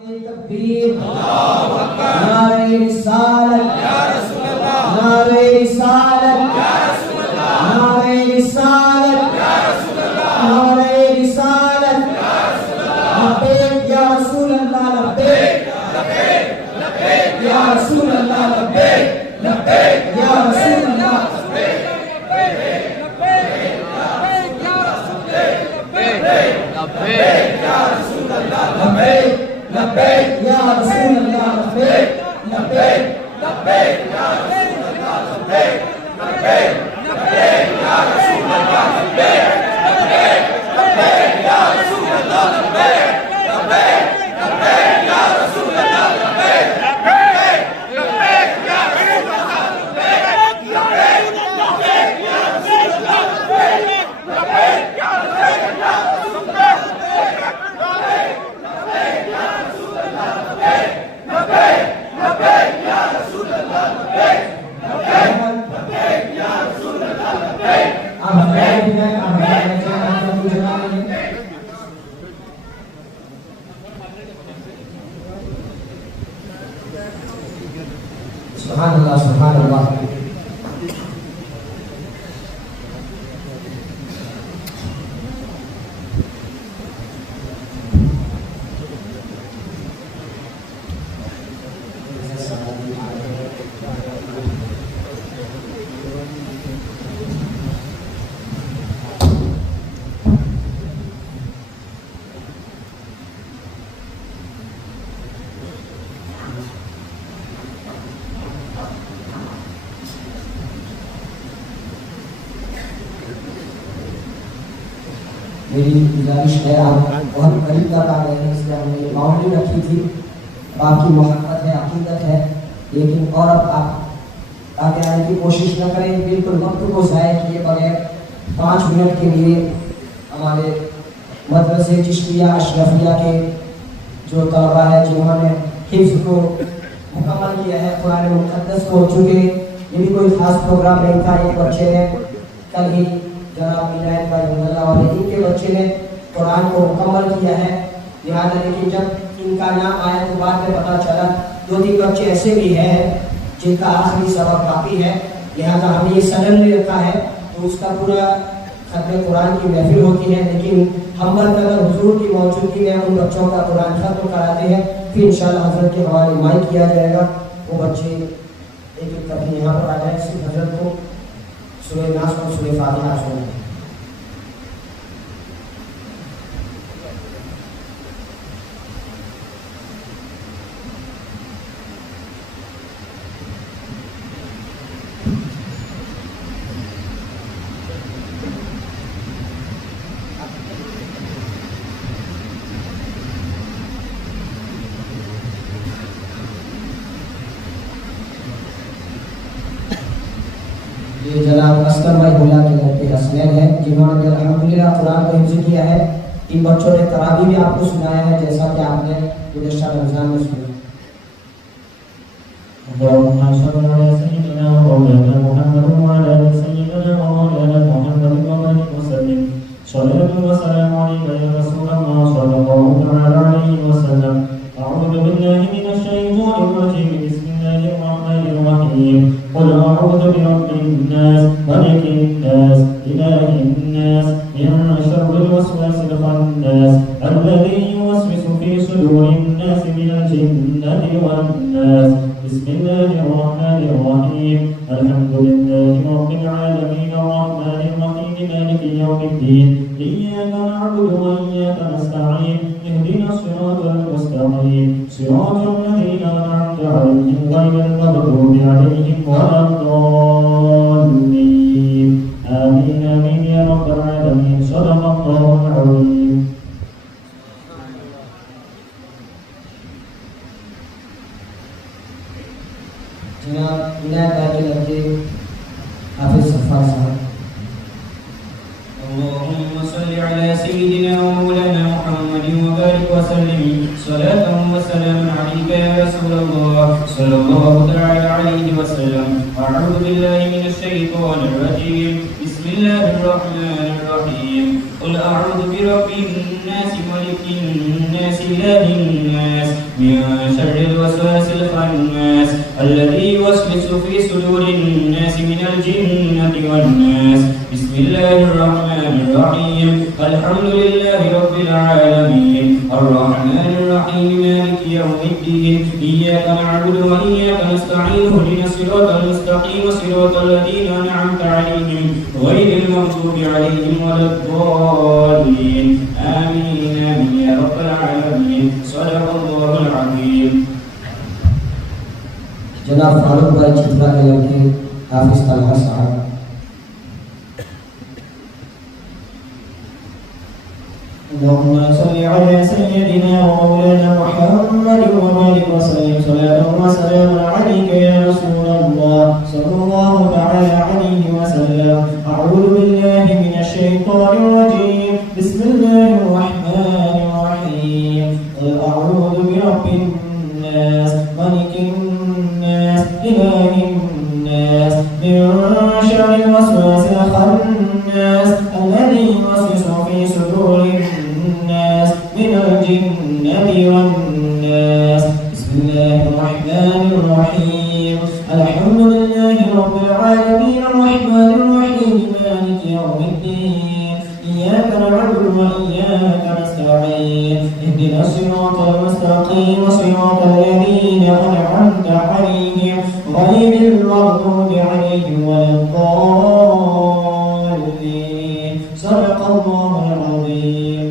تکبیر، اللہ اکبر، نعرہ رسالت یا رسول اللہ، نعرہ رسالت یا رسول اللہ، نعرہ رسالت یا رسول اللہ، نعرہ رسالت یا رسول اللہ، لبیک یا رسول اللہ، لبیک لبیک لبیک یا رسول اللہ، لبیک لبیک یا رسول اللہ، لبیک لبیک یا رسول اللہ، لبیک لبیک یا رسول اللہ، لبیک لبیک لبیک یا رسول اللہ، لبیک لبیک لبیک یا رسول اللہ، لبیک لبیک یا رسول اللہ، لبیک لبیک لبیک یا رسول اللہ، لبیک لبیک لبیک یا رسول اللہ، لبیک لبیک لبیک یا رسول اللہ، لبیک لبیک یا رسول سبحان اللہ سبحان اللہ. میری گزارش ہے، آپ بہت قریب تک آ گئے ہیں، اس لیے ہم نے یہ باؤنڈری رکھی تھی. آپ کی محبت ہے، عقیدت ہے، لیکن اور اب آپ آگے آنے کی کوشش نہ کریں. بالکل وقت کو ضائع کیے بغیر 5 منٹ کے لیے ہمارے مدرسے چشتیہ اشرفیہ کے جو طلباء ہیں جنہوں نے حفظ کو مکمل کیا ہے قرآن مقدس کو، چونکہ یہ بھی کوئی خاص پروگرام نہیں تھا. ایک بچے نے کل ہی جناب عنایت بھائی اللہ والے ان کے بچے نے قرآن کو مکمل کیا ہے، لہٰذا لیکن جب ان کا نام آیا تو بعد میں پتہ چلا 2-3 بچے ایسے بھی ہیں جن کا آخری سبق باقی ہے، لہٰذا ہم نے یہ سڈنلی رکھا ہے. تو اس کا پورا ختم قرآن کی محفل ہوتی ہے، لیکن ہم اگر حضور کی موجودگی میں ان بچوں کا قرآن ختم کراتے ہیں، پھر انشاءاللہ حضرت کے حوالے مائک کیا جائے گا. وہ بچے ایک ایک کر کے یہاں پر آ جائیں، صرف حضرت کو سورہ ناس اور سورہ فاتحہ سنیں. یہ جناب اسکر بھائی بولا کے لڑکے حسنین ہیں جنہوں نے الحمدللہ قرآن کو حفظ کیا ہے. ان بچوں نے تراویح بھی آپ کو سنایا ہے جیسا کہ آپ نے گزشتہ رمضان میں سنا. اللهم صل على سيدنا ومولانا محمد وعلى ال سيدنا ومولانا محمد وبارك وسلم. صلاة وسلام عليك يا رسول الله صلى الله تعالى عليه وسلم. أعوذ بالله من الشيطان الرجيم. بسم الله الرحمن الرحيم. قل أعوذ برب الناس ملك الناس إله الناس من شر الوسواس الخناس الذي يوسوس في صدور الناس من الجنة والناس. بسم الله الرحمن الرحيم. الحمد لله رب العالمين الرحمن الرحيم مالك يوم الدين. إياك نعبد وإياك نستعين. اهدنا الصراط المستقيم صراط الذين أنعمت عليهم غير المغضوب عليهم ولا الضالين. آمين آمين يا رب العالمين. صدق الله العظيم. جناب عنایت بھائی کے لڑکے حافظ صفار صاحب. اللهم صل على سيدنا ومولانا محمد وبارك وسلم. صلاة وسلام عليك يا رسول الله صلى الله تعالى عليه وسلم. أعوذ بالله من الشيطان الرجيم. بسم الله الرحمن الرحيم. قل أعوذ برب الناس ملك الناس إله الناس من شر الوسواس الخناس الذي يوسوس في صدور الناس من الجنة والناس. بسم الله الرحمن الرحيم. الحمد لله رب العالمين الرحمن الرحيم مالك يوم الدين. إياك نعبد وإياك نستعين اهدنا الصراط المستقيم صراط الذين أنعمت عليهم غير المغضوب عليهم ولا الضالين. آمين آمين يا رب العالمين. صدق الله العظيم. جناب فاروق بھائی چترا کے لڑکے حافظ طلحہ صاحب. اللهم صل على سيدنا ومولانا محمد وبارك وسلم صلاة وسلاما عليك يا رسول الله صلى الله تعالى عليه وسلم. أعوذ بالله من الشيطان الرجيم. بسم الله الرحمن الرحيم. قل أعوذ برب الناس ملك الناس إله الناس من شر الوسواس الخناس الذي يوسوس في صدور الناس من الجنة والناس. بسم الله الرحمن الرحيم. الحمد لله رب العالمين الرحمن الرحيم مالك يوم الدين. إياك نعبد وإياك نستعين اهدنا الصراط المستقيم صراط الذين أنعمت عليهم غير المغضوب عليهم ولا الضالين. صدق الله العظيم.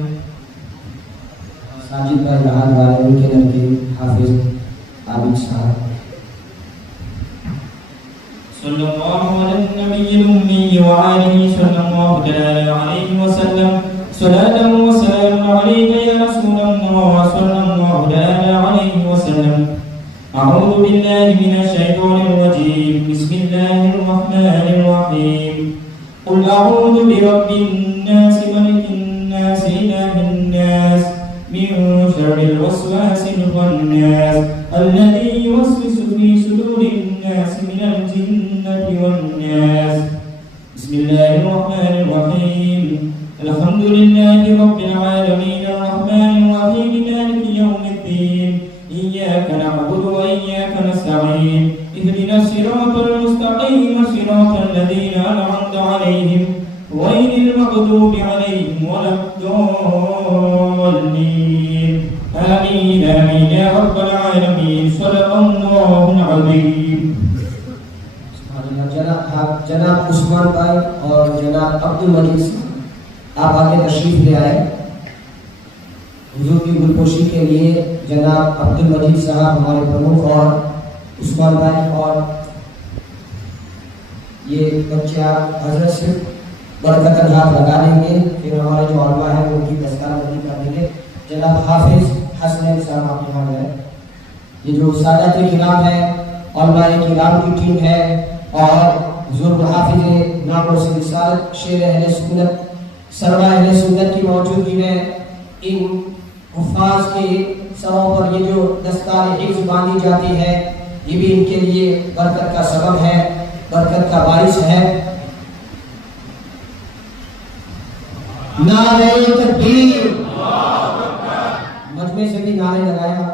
ساجد بھائی رہان والے ان کے لڑکے حافظ عابد صاحب. صلى الله على النبي الأمي وآله صلى الله تعالى عليه وسلم. صلاة وسلام عليك يا رسول الله صلى الله تعالى عليه وسلم. أعوذ بالله من الشيطان الرجيم. بسم الله الرحمن الرحيم. قل أعوذ برب الناس ملك الناس إله الناس من شر الوسواس الخناس الذي يوسوس في صدور الناس من الجنة والناس. بسم الله الرحمن الرحيم. الحمد لله رب العالمين الرحمن الرحيم مالك يوم الدين. إياك نعبد وإياك نستعين اهدنا الصراط المستقيم صراط الذين أنعمت عليهم غير المغضوب عليهم ولا الضالين. آمين آمين يا رب العالمين. صدق الله العظيم. جناب عثمان بھائی اور جناب عبد المجید آپ آگے تشریف لے آئے. حضور کی گلپوشی کے لیے جناب عبد المجید صاحب ہمارے پرمکھ اور عثمان بھائی اور یہ بچے حضرت سے برکت ہاتھ لگا دیں گے. پھر ہمارے جو علماء ہیں ان کی تذکرہ بندی کر دیں گے. جناب حافظ حسنین صاحب آپ یہاں گئے. یہ جو سادات کرام ہے علماء کرام کی ٹیم ہے اور حضور حافظ نام و رسالت شیر اہل سنت سروا اہل سنت کی موجودگی میں ان حفاظ کے سروں پر یہ جو دستار حفظ باندھی جاتی ہے یہ بھی ان کے لیے برکت کا سبب ہے, برکت کا باعث ہے. نعرہ تکبیر, مجمع سے بھی نعرے لگایا.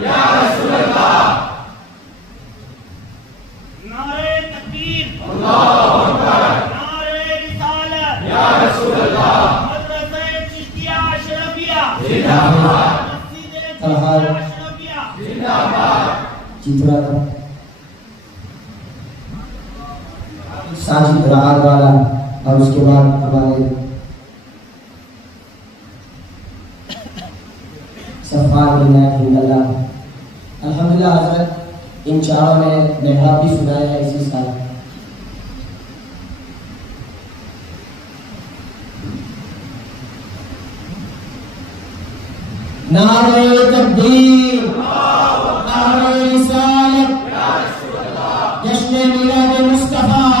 یا رسول اللہ. نعرہ تکبیر. اللہ اکبر. نعرہ رسالت. یا رسول اللہ. مدرسہ چشتیہ اشرفیہ زندہ باد. مسجد چشتیہ اشرفیہ زندہ باد. چترا ساجد رعاد والا اور اس کے بعد ہمارے صفار بن اللہ. الحمدللہ حضرت ان چاروں نے محراب بھی سنایا ہے اسی سال. نعرہ تکبیر, نعرہ رسالت, جشن میلاد مصطفیٰ,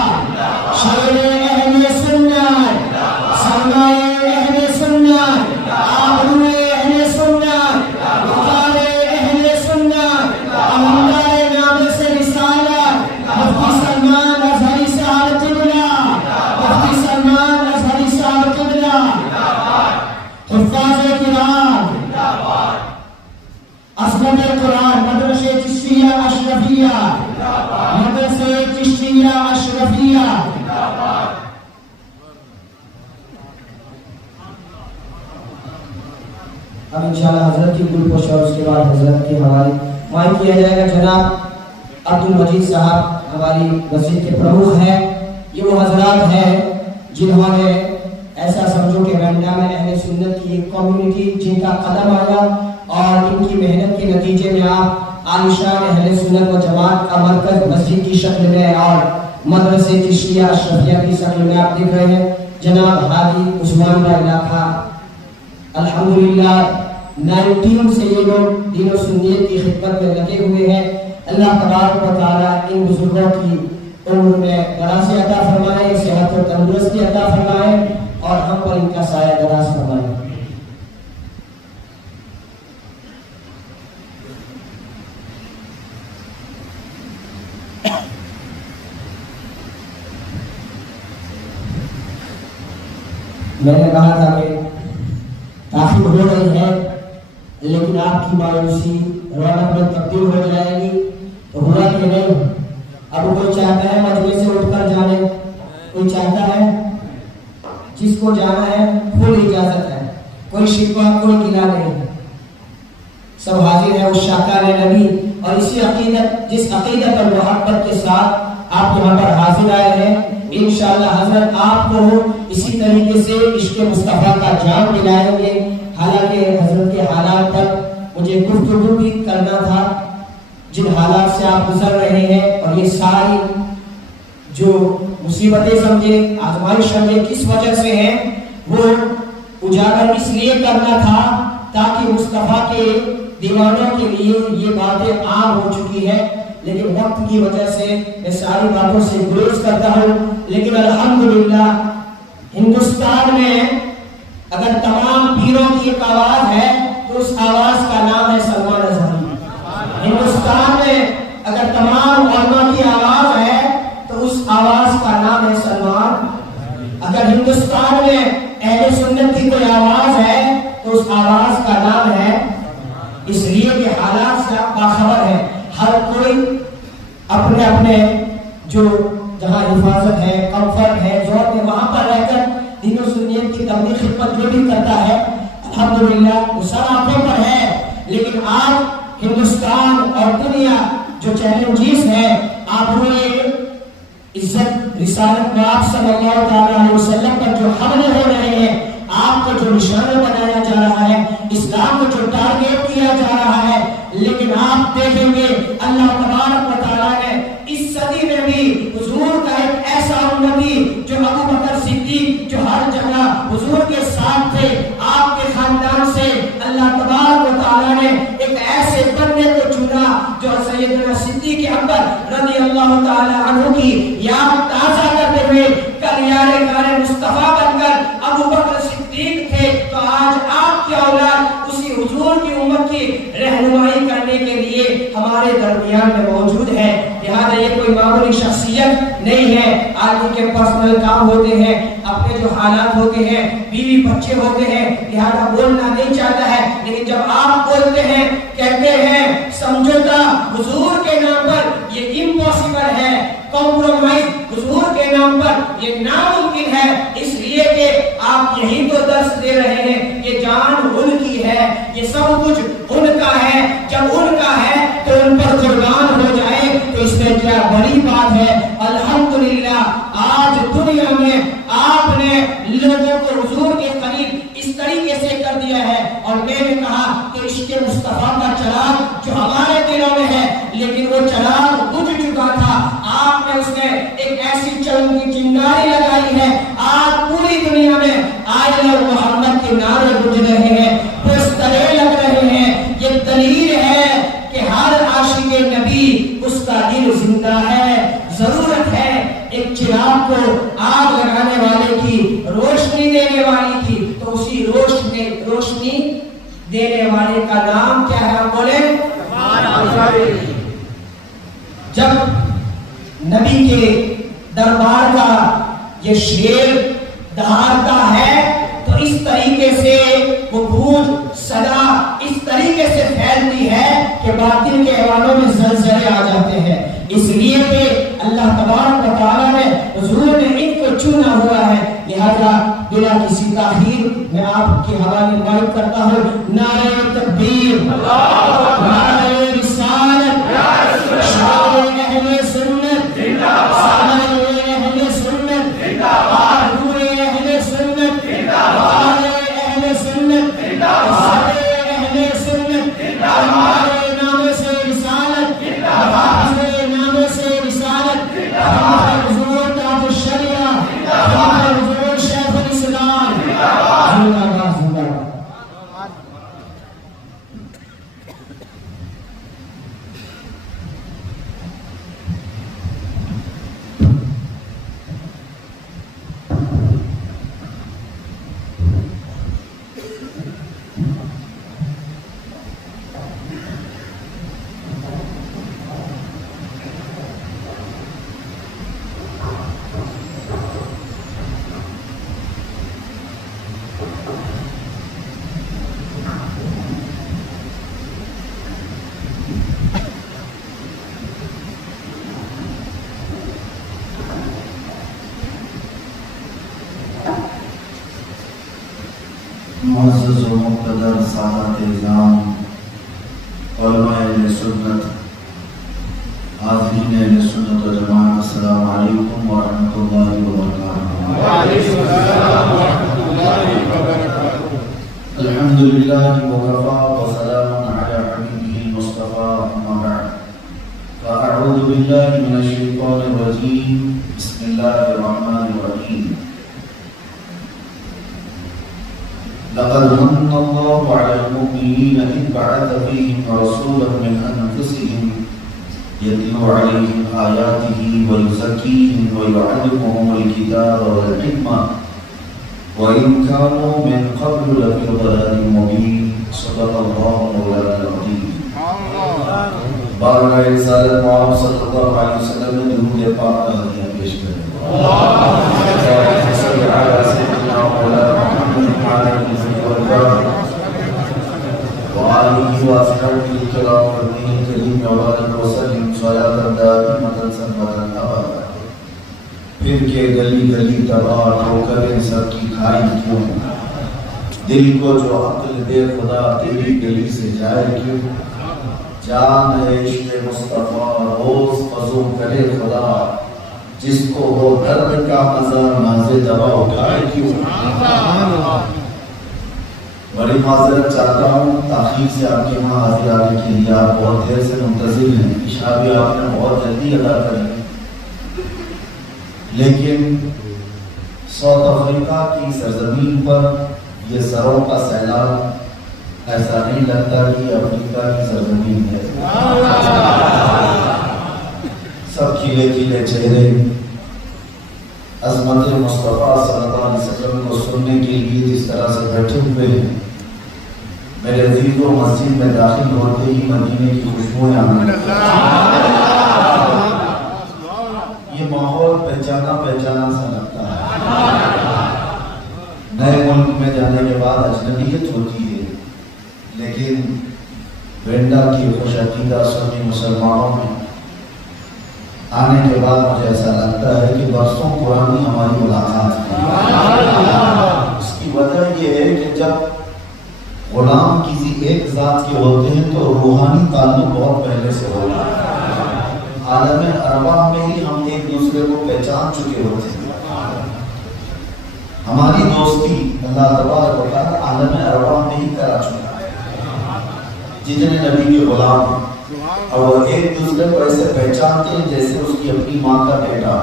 شیر اہل سنت, سرمایہ اہل سنت, آبرو اہل سنت, وقار اہل سنت, علمدار نام سے رسالت, مفتی سلمان اظہری صاحب قبلہ, مفتی سلمان اظہری صاحب قبلہ. حفاظ قرآن عصمت قرآن مدرسے چشتیہ اشرفیہ مدرسے چشتیہ اشرفیہ اب انشاءاللہ حضرت کی گل پوش اور اس کے بعد حضرت کی حوالے مائک کیا جائے گا. جناب عبد المجید صاحب ہماری مسجد کے پرموکھ ہیں. یہ وہ حضرات ہیں جنہوں نے ایسا سمجھو کہ رنڈا میں اہل سنت کی ایک کمیونٹی جن کا قدم آیا اور ان کی محنت کے نتیجے میں آپ عالیشان اہل سنت و جماعت کا مرکز مسجد کی شکل میں اور مدرسے چشتیہ اشرفیہ کی شکل میں آپ دیکھ رہے ہیں. جناب ہادی عثمان کا علاقہ الحمدللہ 19 سے یہ لوگ دین و سنیت کی خدمت میں لگے ہوئے ہیں. اللہ تبارک و تعالی ان بزرگوں کی عمر میں دراز عطا فرمائے, صحت و تندرستی عطا فرمائے اور ہم پر ان کا سایہ دراز فرمائے. میں نے کہا تھا کہ تاخیر ہو رہی ہے لیکن آپ کی مایوسی رونق میں تبدیل ہو جائے گی تو ہوا کہ نہیں. اب کوئی چاہتا ہے مجلس سے اٹھ کر جانے, کوئی چاہتا ہے, جس کو جانا ہے فل اجازت ہے, کوئی شکوہ کوئی گلہ نہیں, سب حاضر ہے اس شاکار نبی اور اسی عقیدت جس عقیدت اور محبت کے ساتھ آپ یہاں پر حاضر آئے ہیں. انشاءاللہ حضرت آپ کو اسی طریقے سے عشق مصطفیٰ کا جام دلائیں گے. حالانکہ حضرت کے حالات پر مجھے گفتگو بھی کرنا تھا, جن حالات سے آپ گزر رہے ہیں اور یہ ساری جو مصیبتیں سمجھے آزمائش سمجھے کس وجہ سے ہیں وہ اجاگر اس لیے کرنا تھا تاکہ مصطفیٰ کے دیوانوں کے لیے یہ باتیں عام ہو چکی ہیں. لیکن وقت کی وجہ سے میں ساری باتوں سے گریز کرتا ہوں. لیکن الحمدللہ ہندوستان میں اگر تمام پیروں کی ایک آواز ہے تو اس آواز کا نام ہے سلمان اظہری. ہندوستان میں اگر تمام علماء کی آواز ہے تو اس آواز کا نام ہے سلمان. اگر ہندوستان میں اہل سنت کی کوئی آواز ہے تو اس آواز کا نام ہے, اس لیے کہ حالات سے آپ باخبر ہیں. ہر کوئی اپنے اپنے جو جہاں حفاظت ہے, کمفرٹ ہے, ذوق ہے, وہاں پر رہ کر دین و سنیت کی تبلیغ خدمت جو بھی کرتا ہے الحمدللہ وہ سب آنکھوں پر ہے. لیکن آج ہندوستان اور دنیا جو چیلنجز ہیں آپ نے عزت رسالت میں آپ صلی اللہ علیہ وسلم پر جو حملے ہو رہے ہیں, آپ کو جو نشانہ بنایا جا رہا ہے, اسلام کو جو ٹارگیٹ کیا جا رہا ہے, لیکن آپ دیکھیں گے اللہ تبارک و تعالیٰ نے اس صدی میں بھی حضور کا ایک ایسا امتی جو ابو بکر صدیق جو ہر جگہ حضور کے ساتھ تھے, آپ کے خاندان سے اللہ تبارک و تعالیٰ نے ایک ایسے بندے کو چنا جو سیدنا صدیق اکبر رضی اللہ تعالیٰ عنہ کی یاد تازہ کرتے ہوئے کل یار کار مصطفیٰ بن کر ابو بکر صدیق تھے, تو آج آپ کی اولاد اسی حضور کی امت کی رہنمائی کرنے کے لیے ہمارے درمیان میں موجود ہے. لہذا یہ کوئی معمولی شخصیت نہیں ہے. آدمی کے پرسنل کام ہوتے ہیں, اپنے جو حالات ہوتے ہیں, بیوی بچے ہوتے ہیں, لہذا بولنا نہیں چاہتا ہے. لیکن جب آپ بولتے ہیں, کہتے ہیں سمجھوتا حضور کے نام پر یہ امپاسبل ہے, کمپرومائز حضور کے نام پر یہ ناممکن ہے, اس لیے کہ آپ یہی تو درس دے رہے ہیں کہ جان ان کی ہے, یہ سب کچھ ان کا ہے. جب ان کا ہے تو ان پر قربان ہو جائے تو اس میں کیا بڑی بات ہے. الحمدللہ آج دنیا میں آپ نے لوگوں کو حضور کے قریب اس طریقے سے کر دیا ہے. اور میں نے کہا کہ عشق مصطفیٰ کا چراغ جو ہمارے دلوں میں ہے, لیکن وہ چراغ بجھ چکا تھا. آپ نے اس میں ایک ایسی چلن کی چنگاری لگائی ہے, آج پوری دنیا میں آئی لو محمد کے نعرے گونج رہے ہیں, پوسٹرے لگ رہے ہیں. یہ دلیل ہے کہ ہر عاشق نبی اس کا دل زندہ ہے. ضرورت ہے ایک چراغ کو آگ لگانے والے کی, روشنی دینے والی کی, تو اسی روشنی دینے والے کا نام کیا ہے؟ آپ بولیں. جب نبی کے دربار کا یہ شیر دہاڑتا ہے تو اس طریقے طریقے سے وہ گونج صدا اس طریقے سے پھیلتی ہے کہ باطل کے ایوانوں میں زلزلے آ جاتے ہیں. اس لیے کہ اللہ تبارک و تعالیٰ نے حضور نے ان کو چنا ہوا ہے. لہذا بلا کسی تاخیر میں آپ کی حوالے معروف کرتا ہوں. نعرہ تکبیر، نعرہ رسالت، شعار اہل سنت، سامع اہل سنت، آرزو اہل سنت، وعد اہل سنت، صدر اہل سنت، ہمارے نام سے رسالت، ہمارے نام سے رسالت، ہمارے حضور تاج الشریعہ، ہمارے حضور شیخ الاسلام، زندہ باد زندہ باد. معزز و مقتدر سادات اعظام، علماء اہل سنت، حاضرین اہل سنت و جماعت، السلام علیکم ورحمۃ اللہ وبرکاتہ. وعلیکم السلام ورحمۃ اللہ وبرکاتہ. الحمد للہ وکفیٰ وسلام علی حبیبہ المصطفیٰ، اما بعد فاعوذ باللہ من الشیطان الرجیم، بسم اللہ الرحمن الرحیم. لقد من الله على المؤمنين إذ بعث فيهم رسولا من أنفسهم يتلو عليهم آياته ويزكيهم ويعلمهم الكتاب والحكمة وإن كانوا من قبل لفي ضلال مبين. صدق الله مولانا العظيم. بارگاہ رسالت محمد صلی اللہ علیہ وسلم نے درود پاک کا ہدیہ پیش کریں. اللهم صل على سيدنا مولانا محمد وآلہ وأصحابہ الکرام والنبی الکریم وبارک وسلم صلاۃ دائمۃ سرمدا ابدا. پھر کے گلی گلی تباہ ہو کر سب کی کھائی کیوں، دل کو جو عقل دے خدا تیری گلی سے جائے کیوں. جان ہے عشق مصطفیٰ روز فضو کرے خدا، جس کو وہ درد کا مزہ ناز دوا اٹھائے کیوں. بڑی معذرت چاہتا ہوں تاخیر سے آپ کے وہاں حاضر آنے کے لیے. آپ بہت دیر سے منتظر ہیں، عشاء بھی آپ نے بہت جلدی ادا کری، لیکن ساؤتھ افریقہ کی سرزمین پر یہ سروں کا سیلاب ایسا نہیں لگتا کہ افریقہ کی سرزمین ہے. سب کھلے کھلے چہرے عظمت مصطفیٰ صلی اللہ علیہ وسلم کو سننے کے لیے جس طرح سے بیٹھے ہوئے ہیں. میرے عزیزوں، مسجد میں داخل ہوتے ہی مدینے کی خوشبوئیں آنے لگیں. یہ ماحول پہچانا پہچانا سا لگتا ہے. نئے ملک میں جانے کے بعد اجنبیت ہوتی ہے، لیکن وینڈا کی خوش عقیدہ سنی مسلمانوں میں آنے کے بعد مجھے ایسا لگتا ہے کہ برسوں پرانی ہماری ملاقات ہے. اس کی وجہ یہ ہے کہ جب غلام کسی ایک ذات کے ہوتے ہیں تو روحانی تعلق بہت پہلے سے ہوتا ہے. عالم ارواح میں ہی ہم ایک دوسرے کو پہچان چکے ہوتے ہیں. ہماری دوستی اللہ تبارک و تعالیٰ عالم ارواح میں ہی کرا چکا ہے. جتنے نبی کے غلام ہیں اور وہ ایک دوسرے کو ایسے پہچانتے ہیں جیسے اس کی اپنی ماں کا بیٹا.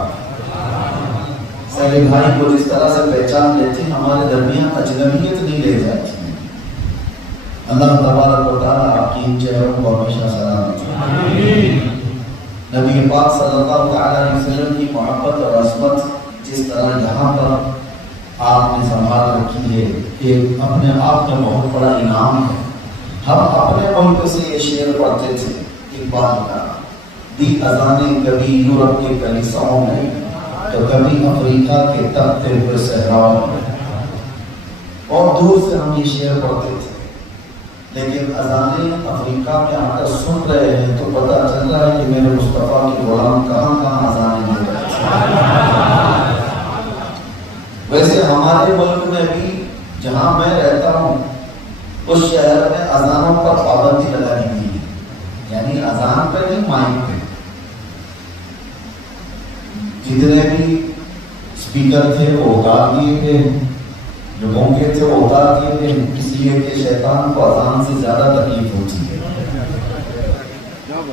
سارے بھائی کو جس طرح سے پہچان لیتے ہیں، ہمارے درمیان اجنبیت نہیں لے جاتی. اللہ تبارک و تعالیٰ آپ کی ان چہروں کو ہمیشہ سلامت رکھے. نبی پاک صلی اللہ علیہ وسلم کی محبت اور عظمت جس طرح یہاں پر آپ نے سنبھال رکھی ہے، ایک اپنے آپ میں بہت بڑا انعام ہے. ہم اپنے ملک سے یہ شعر پڑھتے تھے اقبال کا، دی اذانیں کبھی یورپ کے کلیساؤں میں تو کبھی افریقہ کے تپتے ہوئے صحراؤں میں. بہت دور سے ہم یہ شعر پڑھتے تھے، لیکن اذانیں افریقہ میں آ کر سن رہے ہیں تو پتہ چل رہا ہے کہ میرے مصطفیٰ کے غلام کہاں کہاں اذانیں دے رہے ہیں۔ ویسے ہمارے ملک میں بھی جہاں میں رہتا ہوں اس شہر میں اذانوں پر پابندی لگا دی گئی ہے، یعنی اذان پہ نہیں، مائک پہ۔ جتنے بھی اسپیکر تھے وہ اتار دیے گئے، جو موقع تھے وہ اتار دیے گئے، اس لیے کہ شیطان کو اذان سے زیادہ تکلیف ہوتی ہے،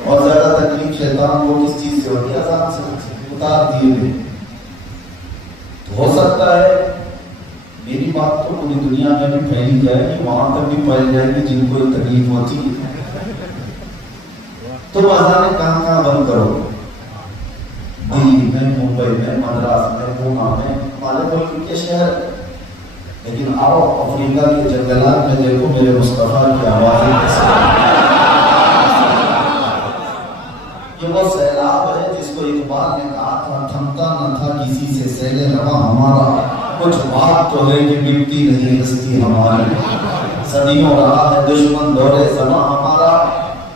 اور زیادہ تکلیف شیطان کو کس چیز سے ہوتی ہے؟ اذان سے ہوتی ہے۔ اتار دیے گئے تو ہو سکتا ہے میری بات تو پوری دنیا میں بھی پھیلی جائے گی، وہاں تک بھی پھیل جائے گی جن کو تکلیف ہوتی ہے۔ تم اذانیں کہاں کہاں بند کرو گے؟ دلی میں، ممبئی میں، مدراس میں، پونا میں، ہمارے ملک کے شہر۔ لیکن آؤ افریقہ کے جنگلات میں دیکھو میرے مصطفیٰ کی آوازیں کیسے۔ یہ وہ سیلاب ہے جس کو اقبال نے کہا تھا، تھمتا نہ تھا کسی سے سیل رواں ہمارا، کچھ بات تو ہے کہ مٹتی نہیں ہستی ہماری، صدیوں رہا ہے دشمن دور زماں ہمارا،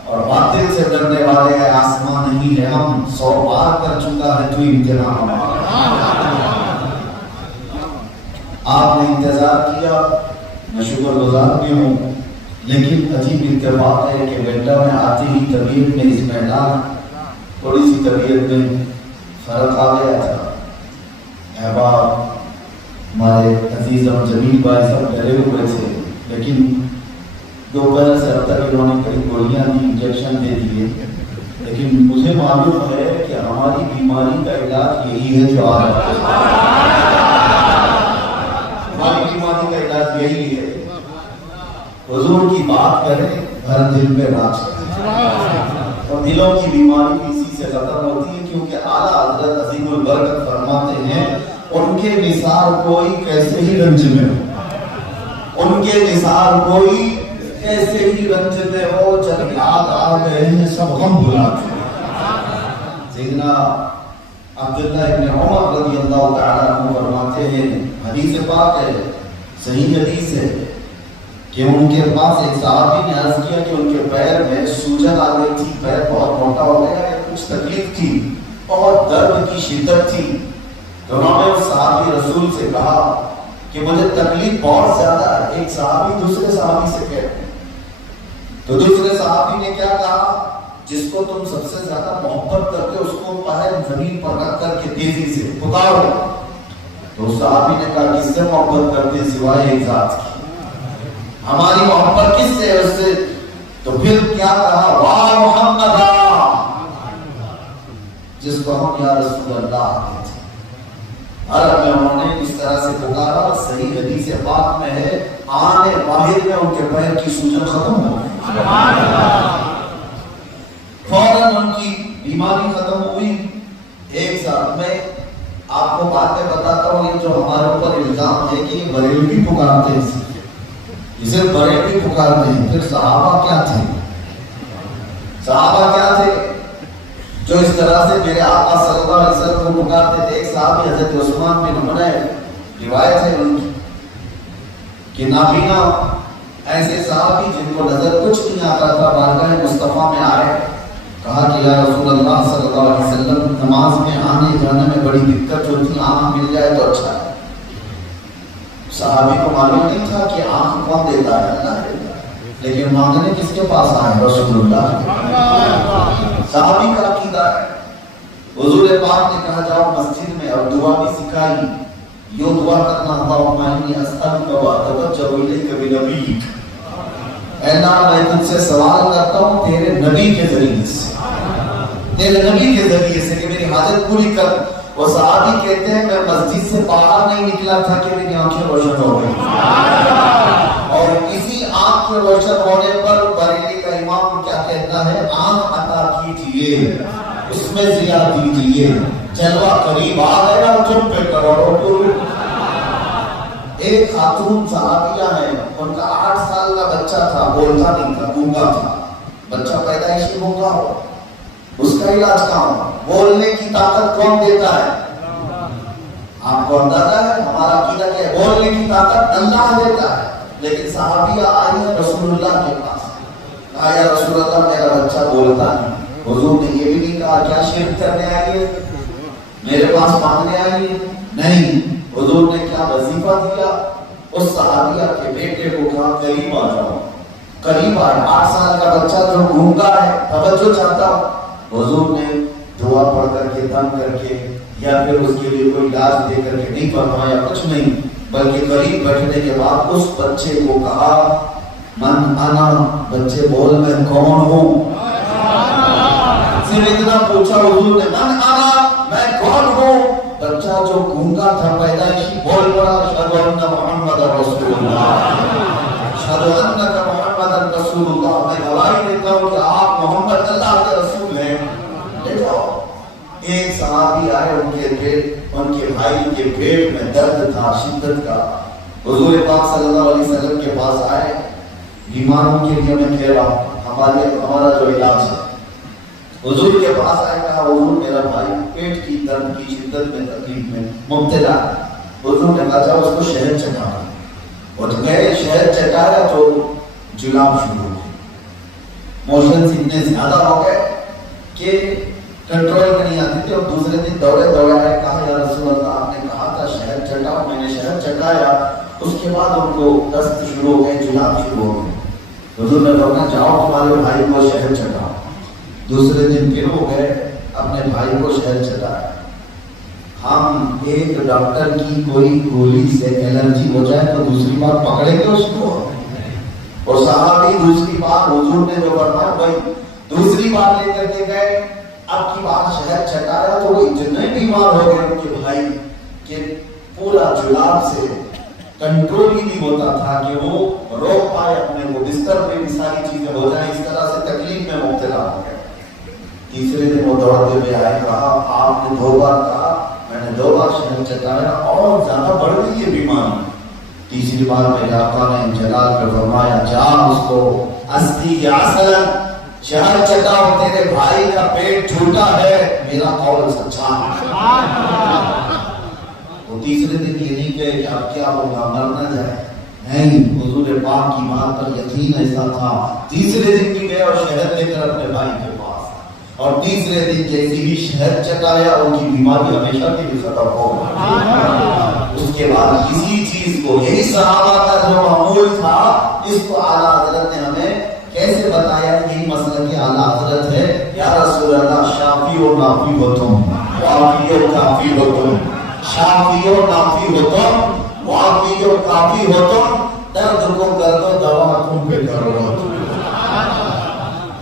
اور باطل سے ڈرنے والے ہیں آسمان نہیں ہے ہم، 100 بار کر چکا ہے تو امتحان ہمارا۔ آپ نے انتظار کیا، میں شکر گزار بھی ہوں، لیکن عجیب اتفاق ہے کہ بیٹا میں آتی ہی طبیعت میں اس میدان تھوڑی سی طبیعت میں فرق آ گیا تھا۔ احباب ہمارے عزیز اور جمیل بھائی سب ڈرے ہوئے تھے، لیکن دوپہر سے اب تک انہوں نے کئی گولیاں دی، انجیکشن دے دیے، لیکن مجھے معلوم ہے کہ ہماری بیماری کا علاج یہی ہے جو آ رہا ہے، ہماری بیماری کا علاج یہی ہے، حضور کی بات کریں ہر دل پہ راج کریں، اور دلوں کی بیماری بھی اسی سے ختم ہوتی ہے، کیونکہ اعلیٰ حضرت عظیم البرکت فرماتے ہیں ان کے نثار کوئی کیسے ہی رنج میں ہو، ان کے نثار کوئی کیسے ہی رنج میں ہو، جب یاد آ گئے ہیں سب غم بھلاتے ہیں۔ سیدنا عبداللہ ابن عمر رضی اللہ تعالیٰ عنہ فرماتے ہیں، حدیث پاک ہے، صحیح حدیث ہے، کہ ان کے پاس ایک صحابی نے عرض کیا کہ ان کے پیر میں سوجن آ گئی تھی، پیر بہت موٹا ہو گیا، کچھ تکلیف تھی، بہت درد کی شدت تھی، تو انہوں نے اس صحابی رسول سے کہا کہ مجھے تکلیف بہت زیادہ ہے۔ ایک صحابی دوسرے صحابی سے کہتے ہیں، تو دوسرے صحابی نے کیا کہا، جس کو تم سب سے زیادہ محبت کرتے اس کو پیر زمین پر رکھ کر کے تیزی سے پکارو۔ تو صحابی نے کہا کس سے محبت کرتے سوائے ایک ذات کی، ہماری محبت کس سے ہے اس سے؟ تو پھر کیا کہا، واہ محمد، جس کو ہم یا رسول اللہ کہتے ہیں۔ عرب میں انہوں نے اس طرح سے پکارا، صحیح حدیث پاک میں ہے، آنے باہر میں ان کے پیر کی سوجن ختم ہو گئی، فوراً ان کی بیماری ختم ہوئی۔ ایک ساتھ میں آپ کو بات میں بتاتا ہوں، یہ جو ہمارے اوپر الزام ہے کہ یہ بریلوی پکارتے ہیں، اسے بریلوی پکارتے ہیں، پھر صحابہ کیا تھے؟ صحابہ کیا تھے جو اس طرح سے میرے آقا صلی اللہ علیہ وسلم کو پکارتے تھے؟ ایک صحابی حضرت عثمان بن حنیف، روایت ہے ان کی کہ نابینا ایسے صحابی جن کو نظر کچھ نہیں آتا تھا، بارگاہ مصطفیٰ میں آئے، کہا کہ یا رسول اللہ صلی اللہ علیہ وسلم، نماز میں آنے جانے میں بڑی دقت ہوتی، آنکھ مل جائے تو اچھا ہے۔ صحابی کو معلوم نہیں تھا کہ آنکھ کون دیتا ہے، اللہ دیتا ہے، لیکن مانگنے کس کے پاس آئے؟ رسول اللہ۔ صحابی کا عقیدہ ہے، حضور پاک نے کہا جاؤ مسجد میں، اور دعا بھی سکھائی، یوں دعا کرنا، اللہم انی اسألک و اتوجہ الیک بنبیک، اے اللہ میں تجھ سے سوال کرتا ہوں تیرے نبی کے ذریعے سے، تیرے نبی کے ذریعے سے کہ میری حاجت پوری کر۔ وہ صحابی کہتے ہیں میں مسجد سے باہر نہیں نکلا تھا کہ میری آنکھیں روشن ہو گئی، اور اسی آنکھ کے روشن ہونے پر بریلی کا امام کیا کہتا ہے، آنکھ عطا کیجئے، اس میں ضیا دیجئے، جلوہ قریب آ گیا تم پہ کروڑوں ٹور۔ ایک خاتون صحابیہ ہے، ان کا 8 سال کا بچہ تھا، بولتا نہیں تھا، گونگا تھا، بچہ پیدائشی گونگا ہو، اس کا علاج کہاں ہو؟ بولنے کی طاقت کون دیتا ہے؟ آپ کو اندازہ ہے ہمارے ہمارا عقیدہ کیا ہے؟ بولنے کی طاقت اللہ دیتا ہے. لیکن صحابیہ آئی ہیں رسول اللہ کے پاس, کہا یا رسول اللہ میرا بچہ بولتا نہیں. حضور نے یہ بھی نہیں کہا کیا شرک کرنے آئی ہے, میرے پاس مانگنے آئی ہے, نہیں. حضور نے کیا وظیفہ دیا, اس صحابیہ کے بیٹے کو کہا قریب آ جاؤ. قریب آئے, 8 سال کا بچہ جو گونگا ہے, توجہ چاہتا ہوں. حضور نے دعا پڑھ کر کے, دم کر کے, یا پھر اس کے لیے کوئی علاج دے کر کے نہیں فرمایا, کچھ نہیں, بلکہ قریب بیٹھنے کے بعد اس بچے کو کہا من انا, بچے بول میں کون ہوں. صرف اتنا پوچھا حضور نے, من انا, میں کون ہوں. بچہ جو گونگا تھا پیدائشی بول پڑا اشہد ان محمد رسول اللہ, اشہد انک محمد رسول اللہ, میں گواہی دیتا ہوں کہ آپ محمد اللہ کے رسول ہیں. لے جاؤ. ایک صحابی آئے, ان کے بھائی کے پیٹ میں درد تھا شدت کا. حضور پاک صلی اللہ علیہ وسلم کے پاس آئے. بیماروں کے لیے میں کہہ رہا ہوں ہمارا جو علاج ہے, حضور کے پاس آئے, کہا حضور میرا بھائی پیٹ کی درد کی شدت میں تکلیف میں مبتلا ہے. حضور نے کہا جاؤ اس کو شہد چٹانا. اٹھ گئے, شہد چٹایا تو جلاب شروع ہو گئے. موشنز اتنے زیادہ ہو گئے کہ کنٹرول میں نہیں آتی تھی. اور دوسرے دن دوڑے آئے, کہا یا رسول اللہ آپ نے کہا تھا شہد چٹاؤ, میں نے شہد چٹایا, اس کے بعد ان کو دست شروع ہو گئے, جلاب شروع ہو گئے. حضور نے کہا جاؤ تمہارے بھائی کو شہد چٹاؤ. دوسرے دن پھر ہو گئے, اپنے بھائی کو شہد چٹایا. ہم ایک ڈاکٹر کی کوئی گولی سے الرجی ہو جائے تو دوسری بار پکڑیں گے اس کو, اور صحابی دوسری بار حضور نے جو فرمایا بھائی دوسری بار لے کر کے گئے. اب کی بات شہد چٹایا تو وہ اتنے بیمار ہو گئے ان کے بھائی کہ پورا جلاب سے کنٹرول ہی نہیں ہوتا تھا کہ وہ روک پائے اپنے کو, بستر پہ بھی ساری چیزیں ہو جائیں, اس طرح سے تکلیف میں مبتلا ہو گئے. تیسرے دن وہ دوڑتے ہوئے آئے, کہا آپ نے 2 بار کہا, میں نے 2 بار شہد چٹایا اور زیادہ بڑھ گئی یہ بیماری. تیسری بار میرے آقا نے جلال پہ فرمایا جا اس کو اسقی عسلا, شہد چٹاؤ, تیرے بھائی کا پیٹ جھوٹا ہے, میرا قول سچا ہے. وہ تیسرے دن یہ نہیں کہے کہ اب کیا ہوگا, مر نہ جائے, نہیں, حضور پاک کی بات پر یقین ایسا تھا. تیسرے دن بھی گئے اور شہد لے کر اپنے بھائی کے پاس, اور تیسرے دن جیسے ہی شہد چٹایا ان کی بیماری ہمیشہ کے لیے ختم ہو گئی. اس کے بعد اسی چیز کو, یہی صحابہ کا جو معمول تھا, اس کو اعلیٰ حضرت نے ہمیں کیسے بتایا کہ یہی مسئلہ کی اعلیٰ حضرت ہے. یا رسول اللہ شافی و نافی ہو تم, وافی و کافی ہو تم, شافی و نافی ہو تم, وافی و کافی ہو تم, درد کو کر دو دوا تم پہ کر دو.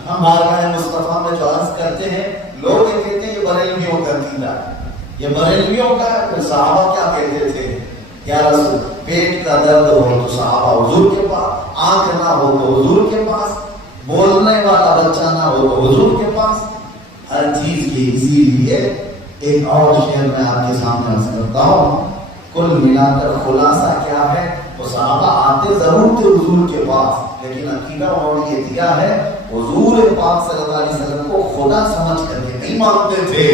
ہم بارگاہ مصطفیٰ میں جو عرض کرتے ہیں, لوگ یہ کہتے ہیں یہ بریلویوں کا عقیدہ ہے, یہ بریلویوں کا ہے. پھر صحابہ کیا کہتے تھے, یا رسول پیٹ کا درد ہو تو صحابہ حضور کے پاس, آنکھ نہ ہو تو حضور کے پاس, بولنے والا بچہ نہ ہو تو حضور کے پاس, ہر چیز کی. اسی لیے ایک اور شعر میں آپ کے سامنے عرض کرتا ہوں. کل ملا کر خلاصہ کیا ہے, وہ صحابہ آتے ضرور تھے حضور کے پاس, لیکن عقیدہ انہوں نے یہ دیا ہے حضور پاک صلی اللہ علیہ وسلم کو خدا سمجھ کر کے نہیں مانتے تھے,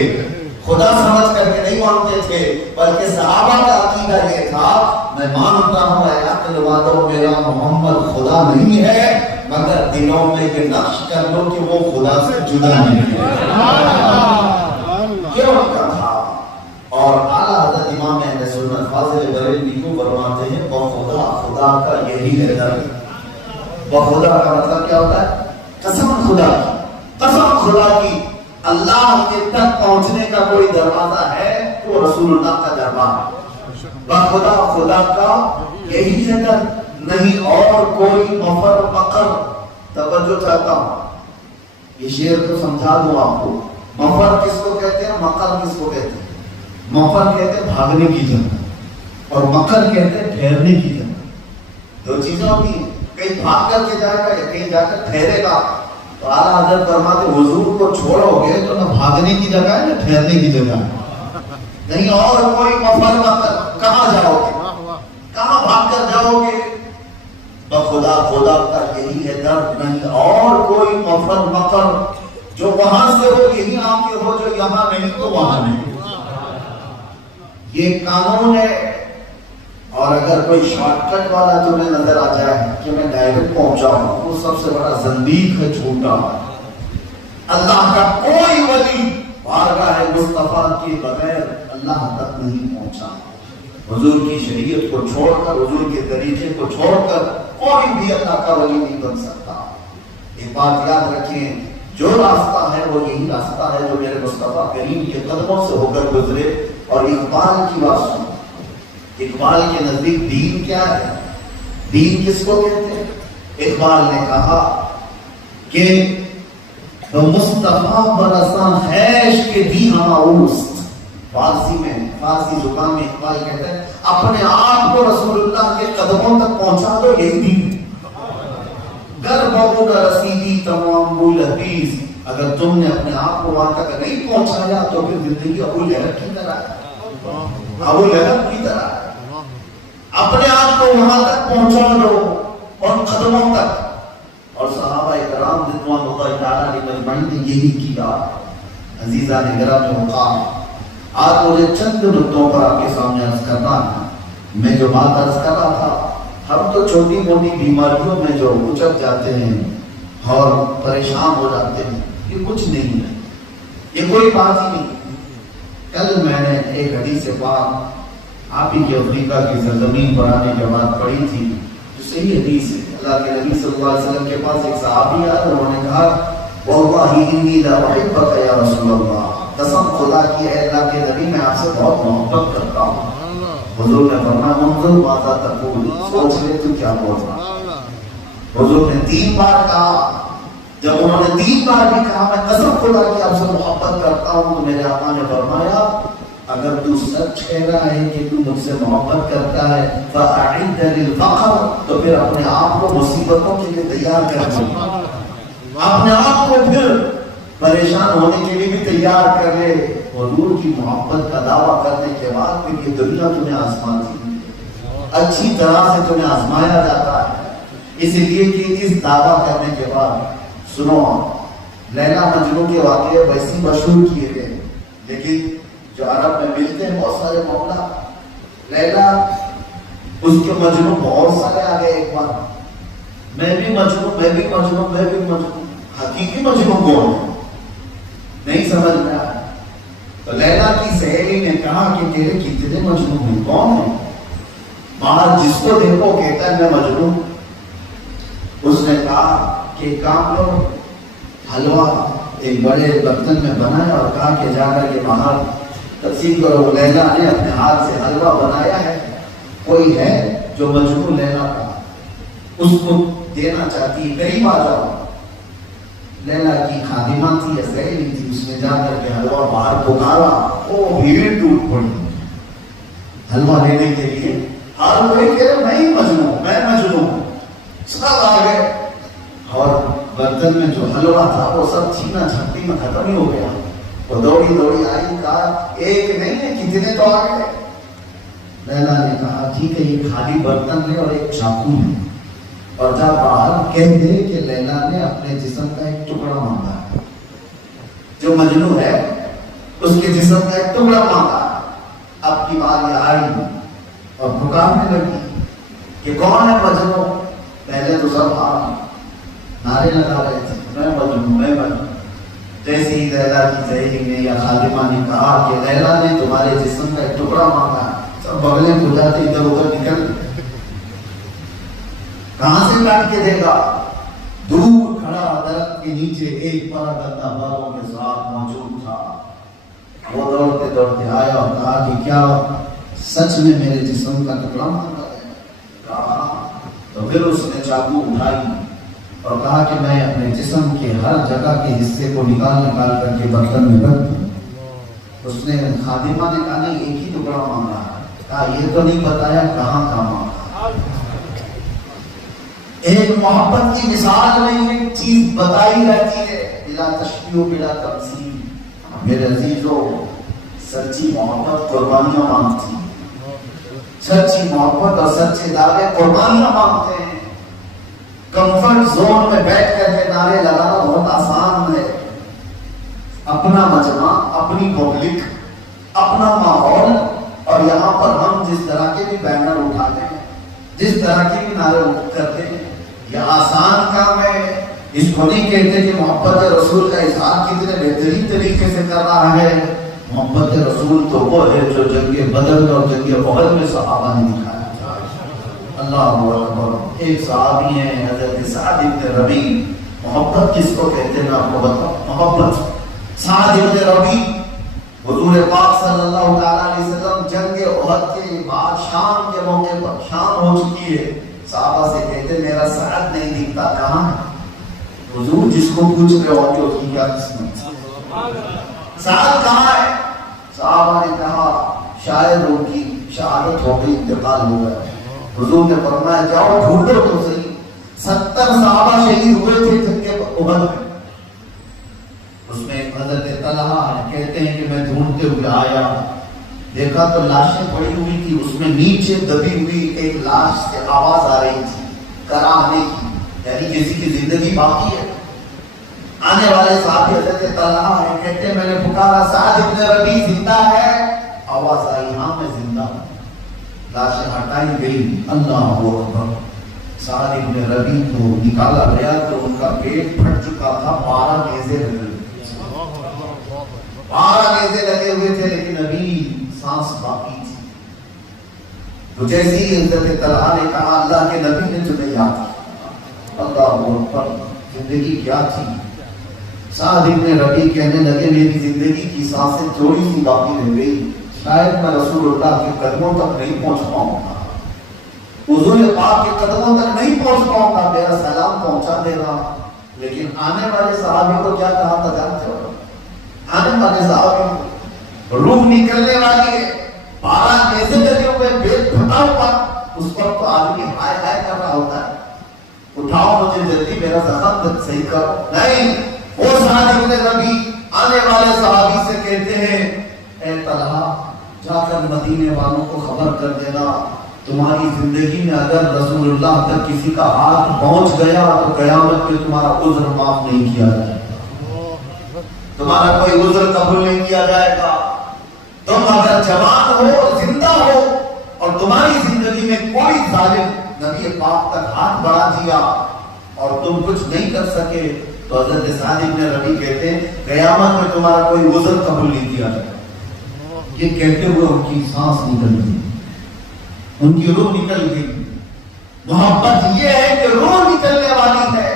خدا سمجھ کر کے نہیں مانتے تھے, بلکہ صحابہ کا عقیدہ یہ تھا میں مانتا ہوں اے عقل والو میرا محمد خدا نہیں ہے, مگر دلوں میں یہ نقش کر لو کہ وہ خدا سے جدا نہیں ہے. یہ ان کا تھا. اور اعلیٰ حضرت امام اہل سنت فاضل بریلوی کو فرماتے ہیں بخدا, خدا کا یہی ہے درد. بخدا کا مطلب کیا ہوتا ہے, قسم خدا کی, قسم خدا کی, اللہ کے تک پہنچنے کا کوئی دروازہ ہے تو رسول اللہ کا دربار. بخدا خدا کا یہی ہے درد, نہیں اور کوئی مفر مقر. توجہ چاہتا ہوں, یہ شعر کو سمجھا دوں آپ کو. مفر کس کو کہتے ہیں, مقر کس کو کہتے ہیں. مفر کہتے ہیں بھاگنے کی جگہ, اور مقر کہتے ہیں ٹھہرنے کی جگہ. 2 چیزیں ہوتی ہیں, کہیں بھاگ کر کے جائے گا یا کہیں جا کر ٹھہرے گا. تو اعلیٰ حضرت فرماتے حضور کو چھوڑو گے تو نہ بھاگنے کی جگہ ہے نہ ٹھہرنے کی جگہ ہے, نہیں اور کوئی مفر مقر. کہاں جاؤ گے, کہاں بھاگ کر جاؤ گے. بخدا خدا کا یہی ہے درد, نہیں اور کوئی مفر مقر. جو وہاں سے ہو یہی آ کے ہو, جو یہاں نہیں تو وہاں نہیں. یہ قانون ہے اور اگر کوئی شارٹ کٹ والا تمہیں نظر آ جائے کہ میں ڈائریکٹ پہنچاؤں، وہ سب سے بڑا زندیق ہے، جھوٹا۔ اللہ کا کوئی ولی بارگاہ مصطفیٰ کے بغیر اللہ تک نہیں پہنچا۔ حضور کی شریعت کو چھوڑ کر، حضور کے طریقے کو چھوڑ کر کوئی بھی اللہ کا ولی نہیں بن سکتا۔ ایک بات یاد رکھیں، جو راستہ ہے وہ یہی راستہ ہے جو میرے مصطفیٰ کریم کے قدموں سے ہو کر گزرے۔ اور اقبال کی بات سنو، اقبال کے نزدیک دین کیا ہے؟ دین کس کو کہتے ہیں؟ اقبال نے کہا کہ مصطفیٰ برساں خیش کے دی ہماؤست، فارسی میں، فارسی زبان میں اقبال کہتے ہیں اپنے آپ کو رسول اللہ کے قدموں تک پہنچا دو، یہی دین۔ گر بہو رسیدی تمام بول حدیث، اگر تم نے اپنے آپ کو وہاں تک نہیں پہنچایا تو پھر زندگی ابو لہب کی طرح ہے، ابو لہب کی طرح ہے۔ اپنے آپ کو وہاں تک پہنچا دو اور قدموں تک۔ اور صحابہ کرام رضوان اللہ تعالیٰ علیہ اجمعین نے یہی کیا۔ عزیزان گرامی مقام، آج مجھے چند نقطوں پر آپ کے سامنے عرض کرنا ہے۔ میں جو بات عرض کر رہا تھا، ہم تو چھوٹی موٹی بیماریوں میں جو اچک جاتے ہیں اور پریشان ہو جاتے ہیں، یہ کچھ نہیں ہے، یہ کوئی بات ہی نہیں۔ کل میں نے ایک حدیث پاک آپ ہی کے افریقہ کی سرزمین پر آنے کے بعد پڑھی تھی، جو صحیح حدیث ہے۔ اللہ کے نبی صلی اللہ علیہ وسلم کے پاس ایک صحابی آیا، انہوں نے کہا واللہ انی لا احبک یا رسول اللہ، قسم خدا کی ہے اللہ کے نبی میں آپ سے بہت محبت کرتا ہوں۔ حضور نے فرمایا منظر ماذا تقول، سوچ لے تو کیا بول رہا۔ حضور نے 3 بار کہا۔ جب انہوں نے 3 بار بھی کہا میں قسم خدا کی آپ سے محبت کرتا ہوں، تو میرے آقا نے فرمایا اگر تو سچ کہہ رہا ہے کہ تو مجھ سے محبت کرتا ہے فَأَعِدَّ لِلْفَقْرِ، تو پھر اپنے آپ کو مصیبتوں کے لیے تیار کر لے، اپنے آپ کو پھر پریشان ہونے کے لیے بھی تیار کر لے۔ حضور کی محبت کا دعویٰ کرنے کے بعد پھر یہ دنیا تمہیں آزماتی ہے، اچھی طرح سے تمہیں آزمایا جاتا ہے۔ اس لیے کہ اس دعویٰ کرنے کے بعد سنو، لیلا مجنوں کے واقعے ویسی مشہور کیے گئے، لیکن جو عرب میں ملتے ہیں بہت سارے معاملہ، لیلا اس کے مجنوں بہت سارے آ گئے۔ ایک بار میں بھی مجنوں، میں بھی مجنوں، میں بھی مجنوں، حقیقی مجنوں کون ہے نہیں سمجھ میں آیا۔ تو لیلا کی سہیلی نے کہا کہ تیرے کتنے مجنوں ہیں، کون ہیں؟ باہر جس کو دیکھو کہتا ہے میں مجنوں۔ اس نے کہا کہ کام کرو، حلوہ ایک بڑے برتن میں بنایا اور کہا کہ جا کر کے باہر تقسیم کرو۔ لیلا نے اپنے ہاتھ سے حلوہ بنایا ہے، کوئی ہے جو مجنون لیلا کا اس کو دینا چاہتی ہے، قریب آ جاؤ۔ لیلا کی خادمہ تھی یا سہیلی تھی، اس نے جا کر کے حلوہ باہر پکارا، وہ بھیڑ ٹوٹ پڑی حلوہ لینے کے لیے۔ ہر کوئی کہہ رہے میں ہی مجنون، میں مجنون، سب آ گئے اور برتن میں جو حلوہ تھا وہ سب چھینا جھپٹی میں ختم ہی ہو گیا۔ وہ دوڑی دوڑی آئی، کہا ایک نہیں ہے کتنے تو آ گئے۔ لیلا نے کہا ٹھیک ہے یہ خالی برتن لے اور ایک چاقو لے اور جا باہر کہہ دے کہ لیلا نے اپنے جسم کا ایک ٹکڑا مانگا ہے، جو مجنون ہے اس کے جسم کا ایک ٹکڑا مانگا۔ اب کی باری آئی اور پکارنے لگی کہ کون ہے مجنون؟ پہلے تو سب نعرے لگا رہے تھے میں مجنون، میں مجنون۔ جیسے ہی لیلا کی سہیلی نے یا خادمہ نے کہا کہ لیلا نے تمہارے جسم کا ایک ٹکڑا مانگا، سب بغلیں کھجاتے ادھر ادھر نکل گئے۔ کہاں سے کاٹ کے دے گا؟ دور کھڑا درخت کے نیچے ایک بڑا گدا بالوں کے ساتھ موجود تھا۔ وہ دوڑتے دوڑتے آیا اور کہا کہ کیا سچ میں میرے جسم کا ٹکڑا مانگا ہے؟ کہا تو پھر اس نے چاقو اٹھائی اور کہا کہ میں اپنے جسم کے ہر جگہ کے حصے کو نکال کر کے برتن میں رکھ دوں۔ اس نے خادمہ نے کہا نہیں ایک ہی ٹکڑا مانگا، کہا یہ تو نہیں بتایا کہاں مانگا۔ ایک محبت کی مثال میں ایک چیز بتائی رہتی ہے بلا تشبیہ بلا تمثیل۔ میرے عزیزو، سچی محبت قربانیاں مانگتی، سچی محبت اور سچے دعوے قربانیاں مانگتے ہیں۔ کمفرٹ زون میں بیٹھ کر کے نعرے لگانا بہت آسان ہے۔ اپنا مجمع، اپنی پبلک، اپنا ماحول اور اور یہاں پر ہم جس طرح کے بھی بینر اٹھاتے ہیں، جس طرح کے بھی نعرے کرتے ہیں، یہ آسان کام ہے۔ اس کو نہیں کہتے کہ محبت رسول کا اظہار کتنے بہترین طریقے سے کر رہا ہے۔ محبت رسول تو وہ ہے جو جنگ بدر اور جنگ احد میں صحابہ نے دکھایا۔ اللہ اکبر۔ ایک صحابی ہیں حضرت سعد بن ربیع۔ محبت کس کو کہتے ہیں آپ کو بتاؤ؟ محبت سعد بن ربیع، حضور پاک صلی اللہ تعالیٰ علیہ وسلم جنگ احد کے بعد شام کے موقع پر، شام ہو چکی ہے، صحابہ سے کہتے میرا سعد نہیں دکھتا، کہاں ہے؟ حضور جس کو پوچھ رہے ہو کہ اس کی کیا قسمت، سعد کہاں ہے؟ صحابہ نے کہا شاید ان کی شہادت ہو گئی، انتقال ہو گیا۔ حضور نے فرمایا جاؤ ڈھونڈو تو صحیح۔ 70 صحابہ شہید ہوئے تھے جنگ احد میں، اس میں حضرت طلحہ کہتے ہیں کہ میں ڈھونڈتے ہوئے آیا، دیکھا تو لاشیں پڑی ہوئی تھی، اس میں نیچے دبی ہوئی ایک لاش سے آواز آ رہی تھی کراہنے کی، یعنی کسی کی زندگی باقی ہے۔ آنے والے صحابی حضرت طلحہ ہیں، کہتے ہیں میں نے پکارا سعد بن ربیع زندہ ہے؟ آواز آئی ہاں میں زندہ ہوں۔ لاشیں ہٹائی گئی۔ اللہ اکبر۔ سعد بن ربیع کو نکالا گیا تو ان کا پیٹ پھٹ چکا تھا، 12 نیزے لگے ہوئے تھے، 12 نیزے لگے ہوئے تھے، لیکن ابھی سانس باقی تھی۔ تو جیسی حضرت طلحہ نے کہا اللہ کے نبی نے تمہیں یاد کیا۔ اللہ اکبر۔ زندگی کیا تھی؟ سعد بن ربیع کہنے لگے میری زندگی کی سانسیں تھوڑی سی باقی رہ گئی، شاید میں رسول اللہ کے قدموں تک نہیں پہنچ پاؤں گا، حضور پاک کے قدموں تک نہیں پہنچ پاؤں گا، میرا سلام پہنچا دینا۔ لیکن آنے والے صحابی کو کیا کہا تھا جانتے ہو؟ آنے والے صحابی کو روح نکلنے والی ہے، 12 نیزے لگے ہوئے، پیٹ پھٹا ہوا، اس وقت تو آدمی ہائے ہائے کر رہا ہوتا ہے، اٹھاؤ مجھے جلدی میرا زخم صحیح کرو۔ نہیں، وہ سعد بن ربیع آنے والے صحابی سے کہتے ہیں اے طلحہ جا کر مدینے والوں کو خبر کر دینا تمہاری زندگی میں اگر رسول اللہ تک کسی کا ہاتھ پہنچ گیا تو قیامت میں تمہارا عذر معاف نہیں کیا جائے گا، تمہارا کوئی عذر قبول نہیں کیا جائے گا۔ تم اگر جوان ہو، زندہ ہو، اور تمہاری زندگی میں کوئی ظالم نبی پاک تک ہاتھ بڑھا دیا اور تم کچھ نہیں کر سکے تو حضرت سعد بن ربیع کہتے ہیں قیامت میں تمہارا کوئی عذر قبول نہیں کیا جائے گا۔ یہ کہتے ہوئے ان کی سانس نکل گئی، ان کی روح نکل گئی۔ محبت یہ ہے کہ روح نکلنے والی ہے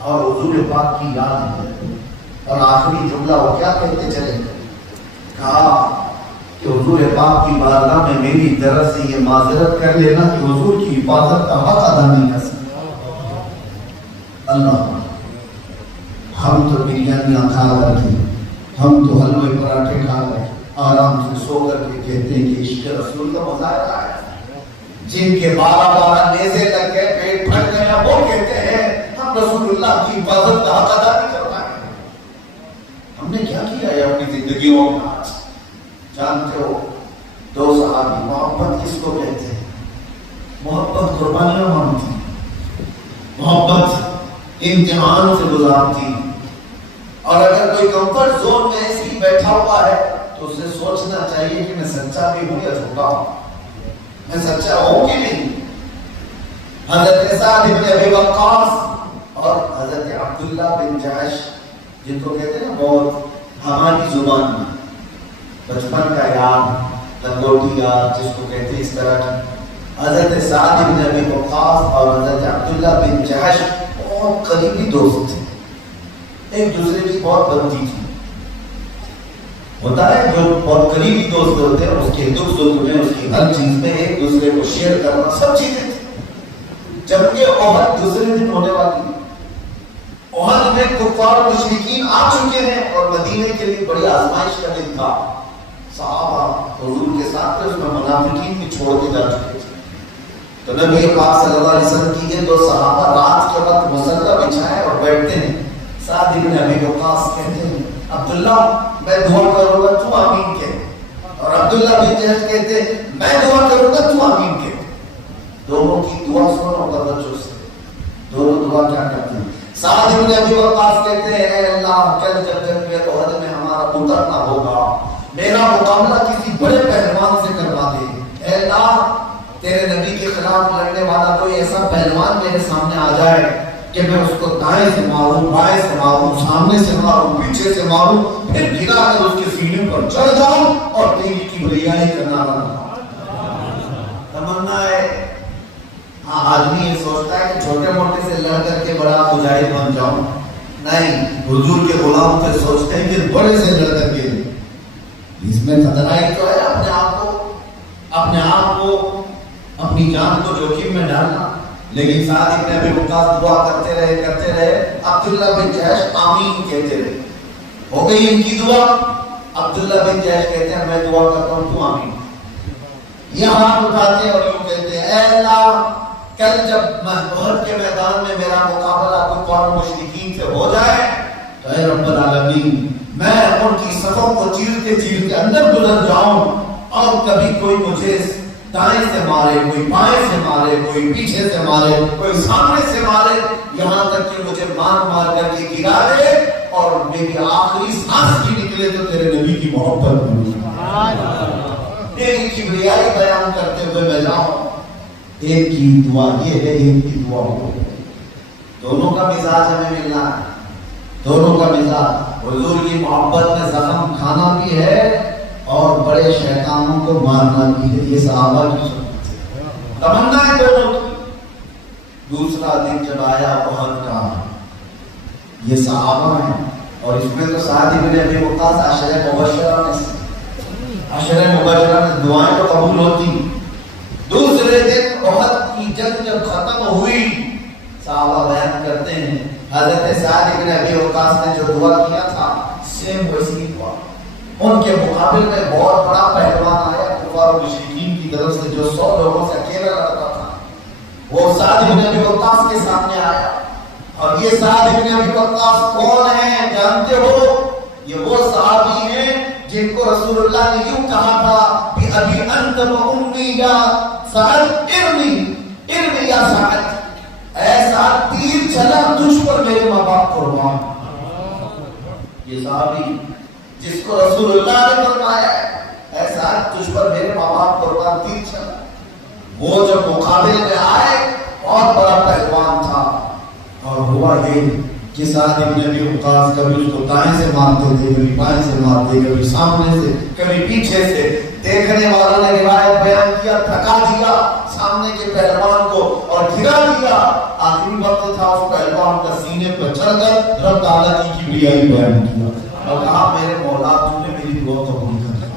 اور حضور پاک کی یاد ہے۔ اور آخری جملہ وہ کیا کہتے چلے، کہا کہ حضور پاک کی بارگاہ میں میری طرف سے یہ معذرت کر لینا کہ حضور کی حفاظت کا حق ادا نہیں کر سکتا۔ اللہ، ہم تو بریانیاں کھا کر کے، ہم تو حلوے پراٹھے کھا کر آرام سے سو کر کے کہتے ہیں کہ عشق رسول کا مظاہرہ ہے۔ جن کے 12 نیزے لگ گئے، پیٹ پھٹ گیا، وہ کہتے ہیں ہم رسول اللہ کی حفاظت کا حق ادا نہیں کر پائے۔ ہم نے کیا کیا ہے اپنی زندگیوں میں؟ جانتے ہو 2 صحابی، محبت کس کو کہتے ہیں؟ محبت قربانیاں مانگتی، محبت امتحان سے گزارتی، اور اگر کوئی کمفرٹ زون میں ایسے ہی بیٹھا ہوا ہے تو اسے سوچنا چاہیے کہ میں سچا بھی ہوں یا جھوٹا ہوں، میں سچا ہوں کہ نہیں۔ حضرت سعد بن ابی وقاص اور حضرت عبداللہ بن جحش، جن کو کہتے ہیں بہت ہماری زبان میں بچپن کا یاد، لنگوٹی یاد جس کو کہتے ہیں، اس طرح کی حضرت سعد بن ابی وقاص اور حضرت عبداللہ بن جحش بہت قریبی دوست تھے، ایک دوسرے کی بہت بنتی تھی۔ ہوتا ہے جو بہت قریبی دوست ہوتے ہیں اس کے دکھ سکھ میں، اس کی ہر چیز میں ایک دوسرے کو شیئر کرنا، سب چیزیں تھیں۔ جبکہ احد دوسرے دن ہونے والی، احد میں کفار و مشرکین آ چکے ہیں اور مدینے کے لیے بڑی آزمائش کا دن تھا۔ صحابہ حضور کے ساتھ تھے، اس میں منافقین بھی چھوڑ کے جا چکے تھے۔ تو نبی پاک صلی اللہ علیہ وسلم کی یہ 2 صحابہ رات کے وقت مسلح بچھائے اور بیٹھتے ہیں۔ سعد بن ابی وقاص کہتے ہیں عبداللہ میں دعا کروں گا تو آمین کہہ، اور عبداللہ بن جحش کہتے ہیں میں دعا کروں گا تو آمین کہہ۔ دونوں کی دعا سنو توجہ سے، دونوں دعا کیا کرتے ہیں؟ سعد بن ابی وقاص کہتے ہیں اے اللہ کل جب جنگ احد میں ہمارا اترنا ہوگا میرا مقابلہ کسی بڑے پہلوان سے کروا دے. اے اللہ تیرے نبی کے خلاف لڑنے والا کوئی ایسا پہلوان میرے سامنے آ جائے کہ میں اس کو دائیں سے ماروں, بائیں سے ماروں, سامنے سے ماروں, پیچھے سے ماروں, پھر گرا کر اس کے سینے پر چڑھ جاؤں اور تیری کبریائی کرنا بنا. تمنا ہے. ہاں آدمی یہ سوچتا ہے کہ چھوٹے موٹے سے لڑ کر کے بڑا مجاہد بن جاؤں. نہیں, حضور کے غلام سے سوچتے ہیں کہ بڑے سے لڑ کر کے. اس میں خطرہ ہی تو ہے اپنے آپ کو اپنی جان کو جوخم میں ڈالنا. لیکن ساتھ ابن ابی وقاص دعا کرتے رہے. عبداللہ بن جحش آمین کہتے رہے. ہو گئی ان کی دعا. عبداللہ بن جحش کہتے ہیں میں دعا کرتا ہوں تو آمین. یہ ہاتھ اٹھاتے اور یوں کہتے ہیں اے اللہ کل جب احد کے میدان میں میرا مقابلہ کوئی قوم مشرکین سے ہو جائے تو اے رب العالمین میں ان کی صفوں کو چیرتے اندر گزر جاؤں اور کبھی کوئی مجھے دائیں سے مارے, کوئی بائیں سے مارے, کوئی پیچھے سے مارے, کوئی سامنے سے مارے, یہاں تک کہ مجھے مار کر کے گرا دے اور میری آخری سانس بھی نکلے تو تیرے نبی کی محبت میں میری کبریائی بیان کرتے ہوئے میں جاؤں. ایک کی دعا یہ ہے, ایک کی دعا ہو. دونوں کا مزاج ہمیں ملنا ہے. دونوں کا مزاج حضور کی محبت میں زخم کھانا بھی ہے اور بڑے شیطانوں کو مارنا بھی ہے. یہ صحابہ کی سنت ہے, تمنا ہے دونوں کی. دوسرا دن جب آیا احد کا, یہ صحابہ ہیں اور اس میں تو سعد بن ابی وقاص عشرہ مبشرہ میں دعائیں تو قبول ہوتی. دوسرے دن احد کی جنگ جب ختم ہوئی, صحابہ بیان کرتے ہیں حضرت سعد بن ابی وقاص نے جو دعا کیا تھا سیم ویسی دعا. ان کے مقابل میں بہت بڑا پہلوان آیا کفار و مشرکین کی طرف سے جو 100 لوگوں سے اکیلا لڑتا تھا. وہ سعد بن ابی وقاص کے سامنے آیا. اور یہ سعد بن ابی وقاص کون ہیں جانتے ہو؟ یہ وہ صحابی ہیں جن کو رسول اللہ نے یوں کہا تھا کہ ابھی انت و امی یا سعد ارمی یا سعد, اے سعد تیر چلا تجھ پر میرے ماں باپ قربان. یہ صحابی جس کو رسول اللہ نے فرمایا اے سعد تجھ پر میرے ماں باپ قربان, تیر چلا. وہ جب مقابل میں آئے بہت بڑا پہلوان تھا. اور ہوا یہ کہ سعد بن ابی وقاص کبھی اس کو دائیں سے مارتے تھے, کبھی بائیں سے مارتے, کبھی سامنے سے, کبھی پیچھے سے. دیکھنے والوں نے روایت بیان کیا تھکا دیا سامنے کے پہلوان کو اور گرا دیا. آخری وقت تھا اس پہلوان کا سینے پر چڑھ کر رب تعالیٰ کی کبریائی بیان کیا اور کہا میرے مولا تو نے میری دعا قبول کر لی.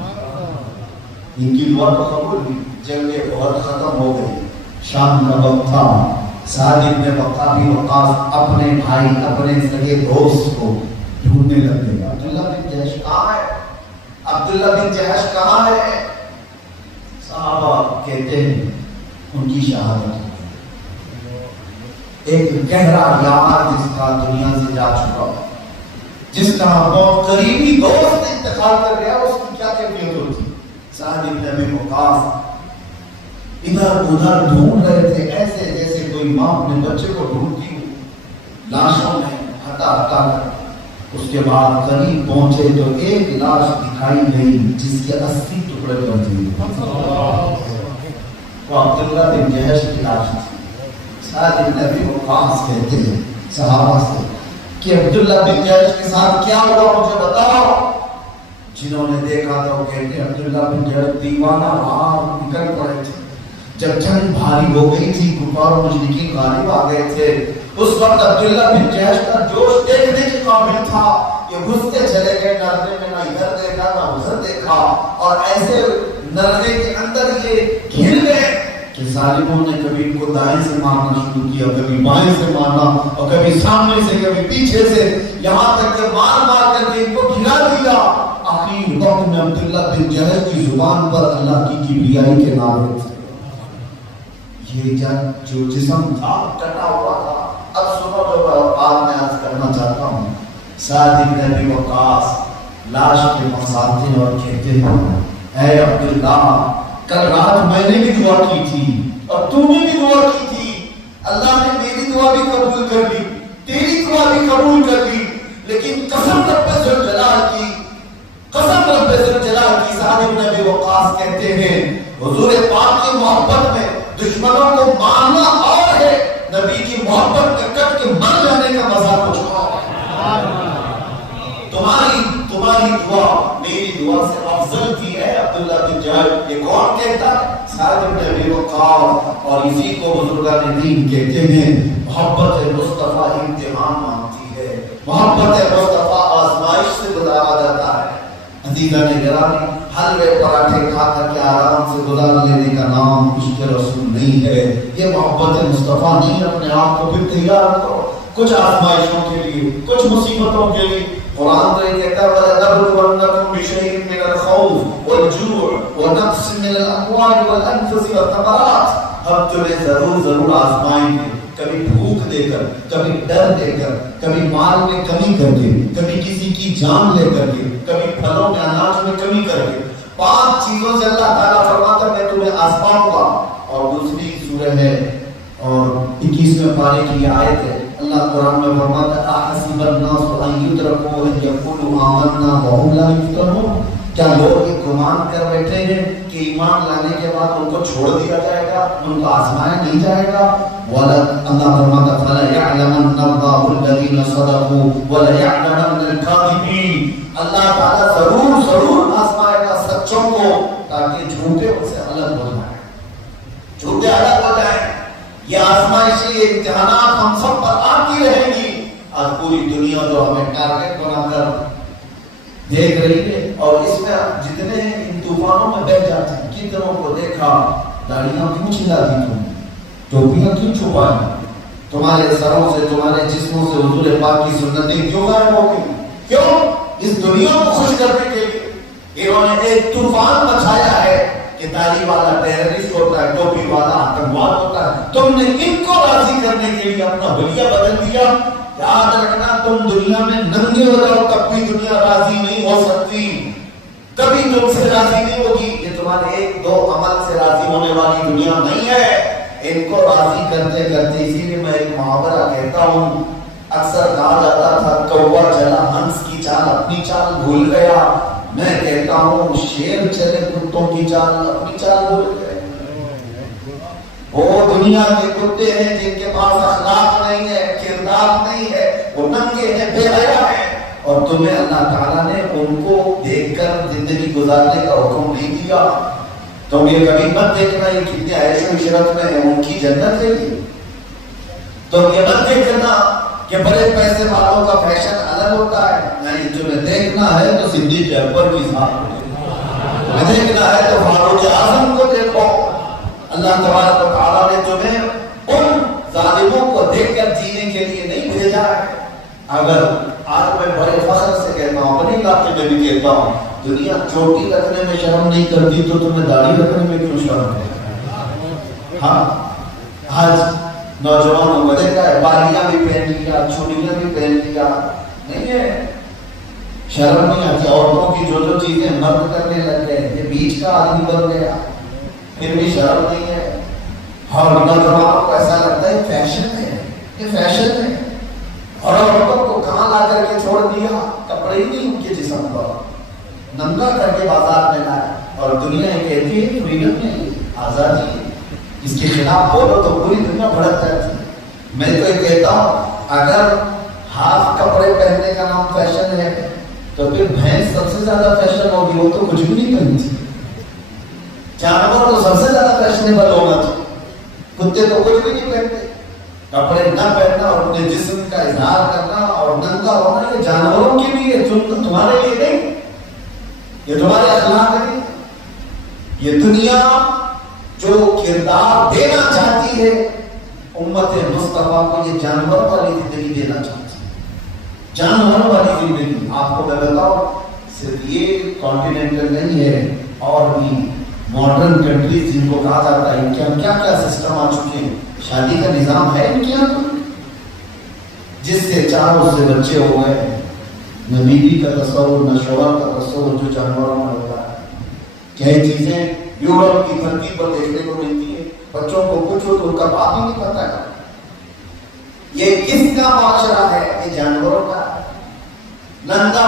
ان کی دعا تو قبول ہوئی. جنگ احد ختم ہو گئی. شام کا وقت تھا. سعد بن ابی وقاص اپنے بھائی اپنے سگے دوست کو ڈھونڈنے لگ گئے. عبداللہ بن جحش کہاں ہے؟ عبداللہ بن جحش کہاں ہے؟ صحابہ کہتے ہیں ان کی شہادت. ایک گہرا یار جس کا دنیا سے جا چکا, جس کا بہت قریبی دوست انتقال کر گیا, اس کی کیا کیفیت ہوتی؟ سعد بن ابی وقاص ادھر ادھر ڈھونڈ رہے تھے ایسے جیسے کوئی ماں اپنے بچے کو ڈھونڈتی ہو, لاشوں میں ہٹا کر. اس کے بعد قریب پہنچے تو ایک لاش دکھائی گئی جس کے 80 ٹکڑے کر دیے. وہ عبداللہ بن جحش کی لاش تھی. سعد بن ابی وقاص کہتے ہیں صحابہ سے کہ عبداللہ بن جحش کے ساتھ کیا ہوا مجھے بتاؤ. جنہوں نے دیکھا تھا وہ کہتے ہیں عبداللہ بن جحش دیوانہ وہاں نکل پڑے تھے. جب جنگ بھاری ہو گئی تھی, کفار و مشرکین غالب آ گئے تھے, اس وقت عبداللہ بن جحش کا جوش دیکھنے کے قابل تھا. یہ گھستے چلے گئے نرغے میں, نہ ادھر دیکھا نہ ادھر دیکھا, اور ایسے نرغے کے اندر یہ گھر گئے کہ ظالموں نے کبھی ان کو دائیں سے مارنا شروع کیا, کبھی بائیں سے مارنا, اور کبھی سامنے سے, کبھی پیچھے سے, یہاں تک کہ مار کر کے ان کو گرا دیا. آخری وقت میں عبداللہ بن جحش کی زبان پر اللہ کی کبریائی کے نعرے تھے. یہ جنگ جو جسم تھا کٹا ہوا تھا. اب سنو جو بات میں عرض کرنا چاہتا ہوں. سعد بن ابی وقاص لاش کے پاس آتے اور کہتے ہیں اے عبداللہ کل رات میں نے بھی دعا کی تھی اور تو نے بھی دعا کی تھی. اللہ نے میری دعا بھی قبول کر لی, تیری دعا بھی قبول کر لی, لیکن قسم رب ذوالجلال کی, قسم رب ذوالجلال کی سعد ابن ابی وقاص کہتے ہیں حضور پاک کی محبت میں دشمنوں کو مارنا اور ہے، نبی کی محبت میں کٹ کے مر جانے کا مزہ کچھ اور ہے۔ تمہاری دعا میری دعا سے افضل کی ہے عبداللہ بن جابر۔ یہ کون کہتا؟ سعد بن ابی وقاص۔ اور اسی کو بزرگان دین کہتے ہیں محبت مصطفیٰ امتحان مانگتی ہے، محبت مصطفیٰ آزمائش سے گزارا جاتا ہے۔ عزیزان گرامی، حلوے پراٹھے کھا کر کے آرام سے گزار لینے کا نام عشق رسول نہیں ہے، یہ محبت مصطفیٰ نہیں۔ اپنے آپ کو پھر تیار کرو کچھ آزمائشوں کے لیے، کچھ مصیبتوں کے لیے۔ قرآن تو یہ کہتا ہے وَلَنَبْلُوَنَّكُمْ بِشَيْءٍ مِّنَ الْخَوْفِ وَالْجُوعِ وَنَقْصٍ مِّنَ الْأَمْوَالِ وَالْأَنفُسِ وَالثَّمَرَاتِ۔ ہم تمہیں ضرور آزمائیں گے، کبھی بھوک دے کر، کبھی ڈر دے کر، کبھی مال میں کمی کر کے، کبھی کسی کی جان لے کر کے، کبھی پھلوں میں اناج میں کمی کر کے۔ 5 چیزوں سے اللہ تعالیٰ فرماتا ہے میں تمہیں آزماؤں گا۔ اور دوسری سورہ ہے اور 21ویں پارے کی یہ آیت ہے، اللہ قرآن میں فرماتا ہے احسب الناس ان یترکوا ان یقولوا آمنا وهم لا یفتنون۔ کیا لوگ یہ گمان کر بیٹھے ہیں کہ ایمان لانے کے بعد ان کو چھوڑ دیا جائے گا، ان کو آزمایا نہیں جائے گا؟ اللہ فرماتا ہے فَلَا يَعْلَمَنَّ اللَّهُ الَّذِينَ صَدَقُوا وَلَا يَعْلَمَنَّ الْكَاذِبِينَ۔ اللہ تعالیٰ ضرور آزمائے گا سچوں کو تاکہ جھوٹے ان سے الگ ہو جائیں، جھوٹے الگ ہو جائیں۔ یہ آزمائشی یہ امتحانات ہم سب پر آتی رہیں گی۔ آج پوری دنیا جو ہمیں ٹارگٹ بنا کر دیکھ رہی ہے، اور اس میں جتنے ان طوفانوں میں بہ جاتے ہیں، کتنوں کو دیکھا داڑیاں کیوں چھلا دی تم، ٹوپیاں کیوں چھپائی، تمہارے سروں سے تمہارے جسموں سے حضور پاک کی سنتیں کیوں غائب ہو گئی؟ کیوں؟ اس دنیا کو خوش کرنے کے لیے انہوں نے ایک طوفان مچایا ہے کہ داڑھی والا ٹیررسٹ ہوتا ہے، ٹوپی والا آتنکواد ہوتا ہے۔ تم نے ان کو راضی کرنے کے لیے اپنا حلیہ بدل دیا۔ یاد رکھنا تم دنیا میں ننگے ہو جاؤ تب بھی دنیا راضی نہیں ہو سکتی، کبھی تم سے راضی نہیں ہوگی۔ یہ تمہارے 1-2 عمل سے راضی ہونے والی دنیا نہیں ہے۔ ان کو راضی کرتے کرتے، اسی لیے میں ایک محاورہ کہتا ہوں، اکثر کہا جاتا تھا کوا چلا ہنس کی چال اپنی چال بھول گیا۔ میں کہتا ہوں شیر چلے کتوں کی چال اپنی چال بھول گئے۔ وہ دنیا کے کتے ہیں جن کے پاس اخلاق نہیں ہے، کردار نہیں ہے، وہ ننگے ہیں، بے حیا ہیں، اور تمہیں اللہ تعالیٰ نے ان کو دیکھ کر زندگی گزارنے کا حکم نہیں دیا۔ تم یہ کبھی مت دیکھنا یہ کتنے عیش و عشرت میں ہیں، ان کی جنت ہے یہ۔ تم یہ مت دیکھنا کہ بڑے پیسے والوں کا فیشن الگ ہوتا ہے، نہیں، تمہیں دیکھنا ہے تو صدیق اکبر کی ذات کو دیکھو، تمہیں دیکھنا ہے تو فاروق اعظم کو دیکھو۔ اللہ تبارک و تعالیٰ نے تمہیں ان ظالموں کو دیکھ کر جینے کے لیے نہیں بھیجا ہے۔ اگر آج میں بڑے فخر سے کہتا ہوں، اپنے علاقے میں بھی کہتا ہوں، دنیا چوٹی رکھنے میں شرم نہیں کرتی تو تمہیں داڑھی رکھنے میں کیوں شرم ہے؟ ہاں، آج نوجوانوں کو دیکھا ہے بالیاں بھی پہن لیا، چوڑیاں بھی پہن لیا، نہیں ہے، شرم نہیں آتی۔ عورتوں کی جو چیزیں مرد کرنے لگ گئے، یہ بیچ کا آدمی بن گیا، پھر بھی شرم نہیں ہے۔ اور نوجوانوں کو ایسا لگتا ہے فیشن ہے، یہ فیشن ہے، اور عورتوں کو کہاں لا کر کے چھوڑ دیا، کپڑے ہی نہیں ان کے جسم پر، ننگا کر کے بازار میں لایا۔ اور دنیا یہ کہتی ہے فریڈم ہے، آزادی ہے، اس کے خلاف بولو تو پوری دنیا بھڑک جاتی ہے۔ میں تو یہ کہتا ہوں اگر ہاف کپڑے پہننے کا نام فیشن ہے تو پھر بھینس سب سے زیادہ فیشن ہوگی، وہ تو کچھ بھی نہیں پہنتی۔ جانور تو سب سے زیادہ فیشنیبل ہونا چاہیے، کتے تو کچھ بھی نہیں پہنتے۔ کپڑے نہ پہننا اور اپنے جسم کا اظہار کرنا اور ننگا ہونا یہ جانوروں کے لیے، تمہارے لیے نہیں، یہ تمہارے اخلاق نہیں۔ یہ دنیا جو کردار دینا چاہتی ہے امت مصطفیٰ کو، یہ جانور والی زندگی دینا چاہتی ہے، جانور والی زندگی۔ آپ کو میں بتاؤں، صرف یہ کانٹیننٹل نہیں ہے، اور بھی ماڈرن کنٹریز جن کو کہا جاتا ہے ان کے کیا کیا سسٹم آ چکے ہیں، شادی کا نظام ہے ان کے یہاں، جس سے 4 اس سے بچے ہو گئے، نہ بیوی کا تصور نہ شوہر کا تصور جو جانوروں میں ہوتا ہے۔ کیا یہ چیزیں یورپ کی دھرتی پر دیکھنے کو ملتی ہے؟ بچوں کو پوچھو تو ان کا باپ ہی نہیں پتا ہے۔ یہ کس کا معاشرہ ہے؟ یہ جانوروں کا۔ ننگا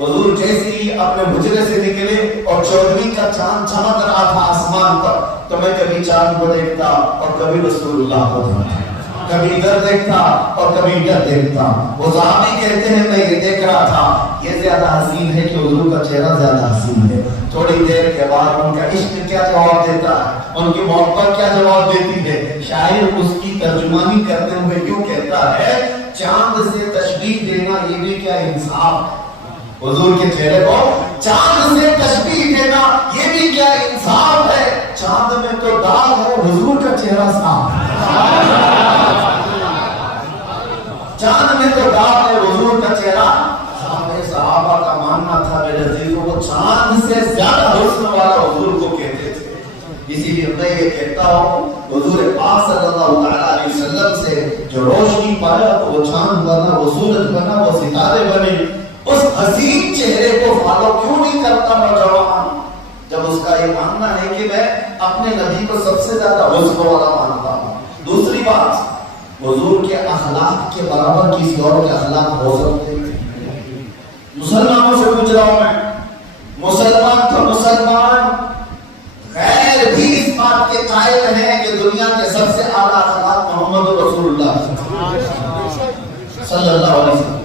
حضور جیسے ہی اپنے حجرے سے نکلے اور 14ویں کا چاند چمک رہا تھا آسمان پر، تو میں کبھی چاند کو دیکھتا اور کبھی رسول اللہ کو دیکھتا، کبھی ادھر دیکھتا اور کبھی ادھر دیکھتا۔ وہ صحابی کہتے ہیں میں یہ دیکھ رہا تھا، یہ زیادہ حسین ہے کہ حضور کا چہرہ زیادہ حسین ہے۔ تھوڑی دیر کے بعد ان کا عشق کیا جواب دیتا ہے، ان کی محبت کیا جواب دیتی ہے۔ شاعر اس کی ترجمانی کرتے ہوئے یوں کہتا ہے، چاند سے تشبیہ دینا یہ بھی کیا انصاف، حضور کے چہرے کو چاند سے تشبیہ دینا یہ بھی کیا انصاف ہے۔ چاند میں تو داغ ہے، حضور کا چہرہ صاف ہے۔ چاند میں تو داغ ہے، حضور کا چہرہ صاف ہے۔ صحابہ کا ماننا تھا میرے عزیزوں کو چاند سے زیادہ حسن والا حضور کو کہتے تھے۔ اسی لیے میں یہ کہتا ہوں حضور پاک صلی اللہ علیہ وسلم سے جو روشنی پایا تو وہ چاند بنا، وہ سورج بنا، وہ ستارے بنے۔ اس حسین چہرے کو فالو کیوں نہیں کرتا نوجوان، جب اس کا یہ ماننا ہے کہ میں اپنے نبی کو سب سے زیادہ حسن والا مانتا ہوں۔ دوسری بات، حضور کے اخلاق کے برابر کسی اور کے اخلاق ہو سکتے ہیں؟ مسلمانوں سے پوچھ رہا ہوں میں، مسلمان تو مسلمان غیر بھی اس بات کے قائل ہیں کہ دنیا کے سب سے اعلیٰ اخلاق محمد رسول اللہ صلی اللہ علیہ وسلم۔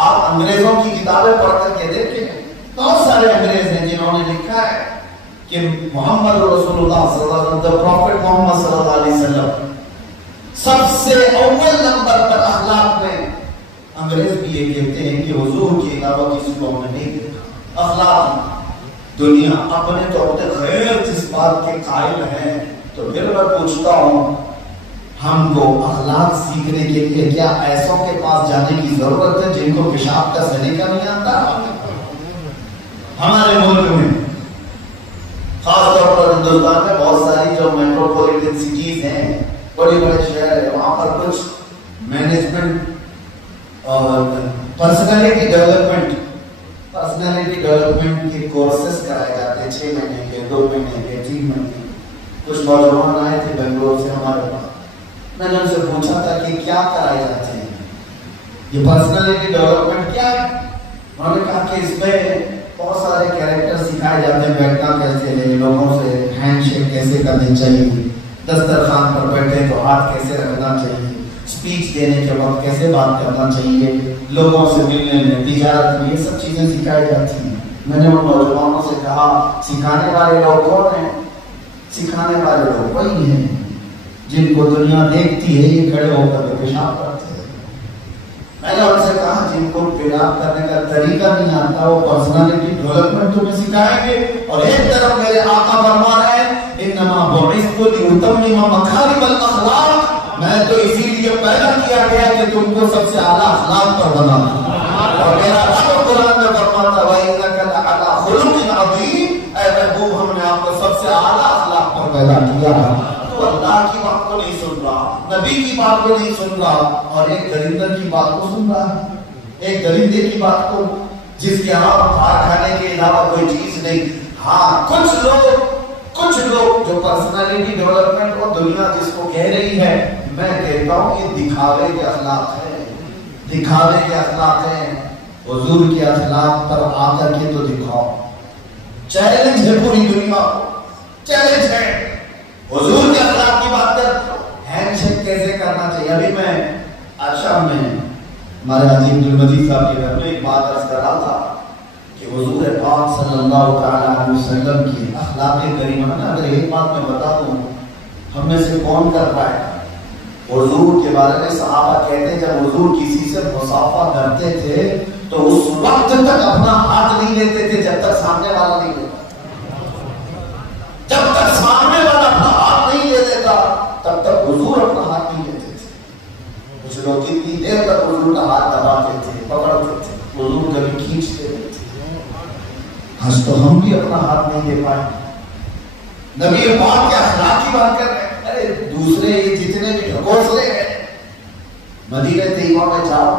آپ انگریزوں کی کتابیں پڑھ کر کے دیکھیں، بہت سارے انگریز ہیں جنہوں نے لکھا ہے کہ محمد رسول اللہ صلی اللہ علیہ وسلم، the prophet محمد صلی اللہ علیہ وسلم سب سے اول نمبر پر اخلاق میں۔ انگریز بھی یہ کہتے ہیں کہ حضور کے علاوہ کسی کو ہم نے نہیں دیکھا اخلاق۔ دنیا اپنے تو اپنے غیر جس بات کے قائل ہیں، تو پھر میں پوچھتا ہوں ہم کو اخلاق سیکھنے کے لیے کیا ایسوں کے پاس جانے کی ضرورت ہے جن کو پیشاب کا سلیقہ نہیں آتا؟ ہمارے ملک میں خاص طور پر ہندوستان میں بہت ساری جو میٹروپولیٹن سٹیز ہیں، بڑے بڑے شہر ہیں، وہاں پر کچھ مینجمنٹ اور پرسنالٹی ڈیولپمنٹ کے کورسز کرائے جاتے ہیں، 6 مہینے کے، 2 مہینے کے، 3 مہینے کے۔ کچھ نوجوان آئے تھے بنگلور سے ہمارے پاس، میں نے ان سے پوچھا تھا کہ کیا کرائے جاتے ہیں، یہ پرسنالٹی ڈیولپمنٹ کیا ہے؟ انہوں نے کہا کہ اس میں بہت سارے کیریکٹر سکھائے جاتے ہیں، بیٹھنا کیسے ہے، لوگوں سے ہینڈ شیک کیسے کرنی چاہیے، دسترخوان پر بیٹھے تو ہاتھ کیسے رکھنا چاہیے، اسپیچ دینے کے وقت کیسے بات کرنا چاہیے، لوگوں سے ملنے میں، تجارت میں، یہ سب چیزیں سکھائی جاتی ہیں۔ میں نے ان نوجوانوں سے کہا سکھانے والے لوگ کون ہیں؟ سکھانے والے لوگ وہی ہیں جن کو دنیا دیکھتی ہے یہ کھڑے ہو کر پیشاب کرتے ہیں۔ میں نے ان سے کہا جن کو پیشاب کرنے کا طریقہ نہیں آتا وہ پرسنالٹی ڈیولپمنٹ تمہیں سکھائیں گے۔ اور ایک طرف میرے آقا فرما رہے ہیں انما بعثت لاتمم مکارم الاخلاق، میں تو اسی لیے پیدا کیا گیا کہ تم کو سب سے اعلیٰ اخلاق پر بنانا۔ اور میرا رب قرآن میں فرماتا ہے وَإِنَّكَ لَعَلَىٰ خُلُقٍ عَظِيمٍ، اے محبوب ہم نے آپ کو سب سے اعلیٰ اخلاق پر پیدا کیا ہے۔ تو اللہ کی بات کو نہیں سن رہا، نبی کی بات کو نہیں سن رہا، اور ایک درندہ کی بات کو سن رہا ہے، ایک درندے کی بات کو جس کے یہاں کھا کھانے کے علاوہ کوئی چیز نہیں۔ ہاں کچھ لوگ جو پرسنالٹی ڈیولپمنٹ اور دنیا جس کو کہہ رہی ہے، میں کہتا ہوں کہ دکھاوے کے اخلاق ہے، دکھاوے کے اخلاق ہیں۔ حضور کے اخلاق پر آ کر کے تو دکھاؤ۔ چیلنج ہے پوری دنیا کو، چیلنج ہے حضور کے اخلاق کی بات کر، ہینڈ شیک کیسے کرنا چاہیے۔ ابھی میں آج شام میں ہمارے عظیم عبدالمجید صاحب کے گھر میں ایک بات عرض کر رہا تھا کہ حضور پاک صلی اللہ تعالیٰ علیہ وسلم کی اخلاق کریمہ نا، اگر ایک بات میں بتا دوں ہم میں سے کون کر پائے؟ حضور کے بارے میں صحابہ کہتے ہیں جب حضور کسی سے مصافحہ کرتے تھے تو اس وقت تک اپنا ہاتھ نہیں لیتے تھے جب تک سامنے والا نہیں لیتا، جب تک سامنے والا اپنا ہاتھ نہیں لے دیتا تب تک حضور اپنا ہاتھ نہیں لیتے تھے۔ کچھ لوگ کتنی دیر تک حضور کا ہاتھ دباتے تھے، پکڑتے تھے، حضور کبھی کھینچتے تھے۔ آج تو ہم بھی اپنا ہاتھ نہیں دے پائے۔ نبی پاک کے اخلاق کی بات کر رہے ہیں، ارے دوسرے یہ جتنے بھی ڈھکوسلے ہیں، مدینہ طیبہ میں جاؤ،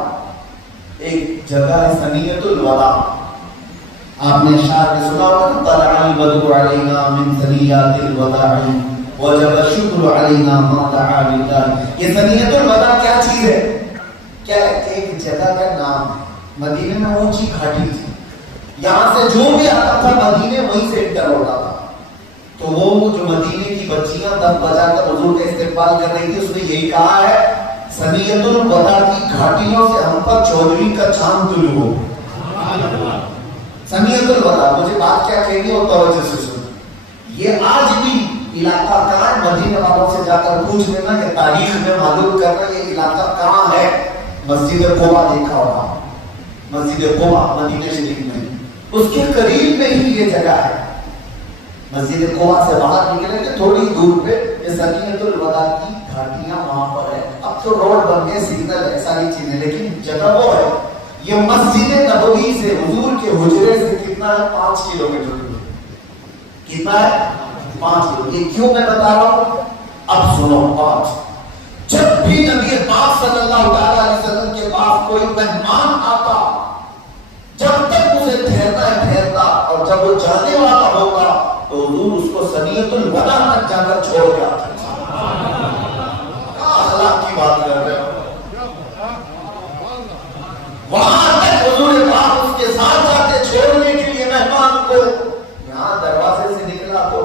ایک جگہ ہے ثنیۃ الوداع، آپ نے شاعر نے سنا ہوگا طلع البدر علینا من ثنیات الوداع وجب الشکر علینا ما دعا للہ۔ یہ ثنیۃ الوداع کیا چیز ہے؟ کیا ایک جگہ کا نام ہے۔ مدینہ میں اونچی گھاٹی تھی، یہاں سے جو بھی آتا تھا مدینے وہیں سے انٹر ہوتا تھا. تو وہ جو مدینے کی بچیاں تب بجا کر حضور کا استقبال کر رہی تھی, اس نے یہی کہا ہے سنیت الوداع کی گھاٹیوں سے ہم پر چودھری کا چاند طلوع ہو. سنیت الوداع, مجھے بات کیا کہنی ہو توجہ سے سن. یہ آج بھی علاقہ کہاں ہے, مدینے والوں سے جا کر پوچھ لینا کہ تاریخ میں معلوم کرنا یہ علاقہ کہاں ہے. مسجد قباء دیکھا ہوگا, مسجد قباء مدینہ شریف میں, اس کے قریب میں ہی یہ جگہ ہے. مسجد قباء سے باہر نکلیں گے تھوڑی دور پہ یہ سنیت الوداع کی گھاٹیاں وہاں پر ہے. اب تو روڈ بن گئے, سگنل ہے, ساری چیزیں, لیکن جگہ وہ ہے. یہ مسجد نبوی سے حضور کے حجرے سے کتنا ہے, 5 کلومیٹر. کتنا ہے, 5 کلو. یہ کیوں میں بتا رہا ہوں, اب سنو. 5 جب بھی نبی پاک صلی اللہ علیہ وسلم کے پاس کوئی مہمان آتا, جب تک اسے ٹھہرتا اور جب وہ جانے والا ہوگا تو حضور اس کو سنیت الوداع تک جا کر چھوڑ کے آتا. اخلاق کی بات کر رہے ہو, وہاں تک حضور پاک اس کے ساتھ جاتے چھوڑنے کے لیے مہمان کو. یہاں دروازے سے نکلا تو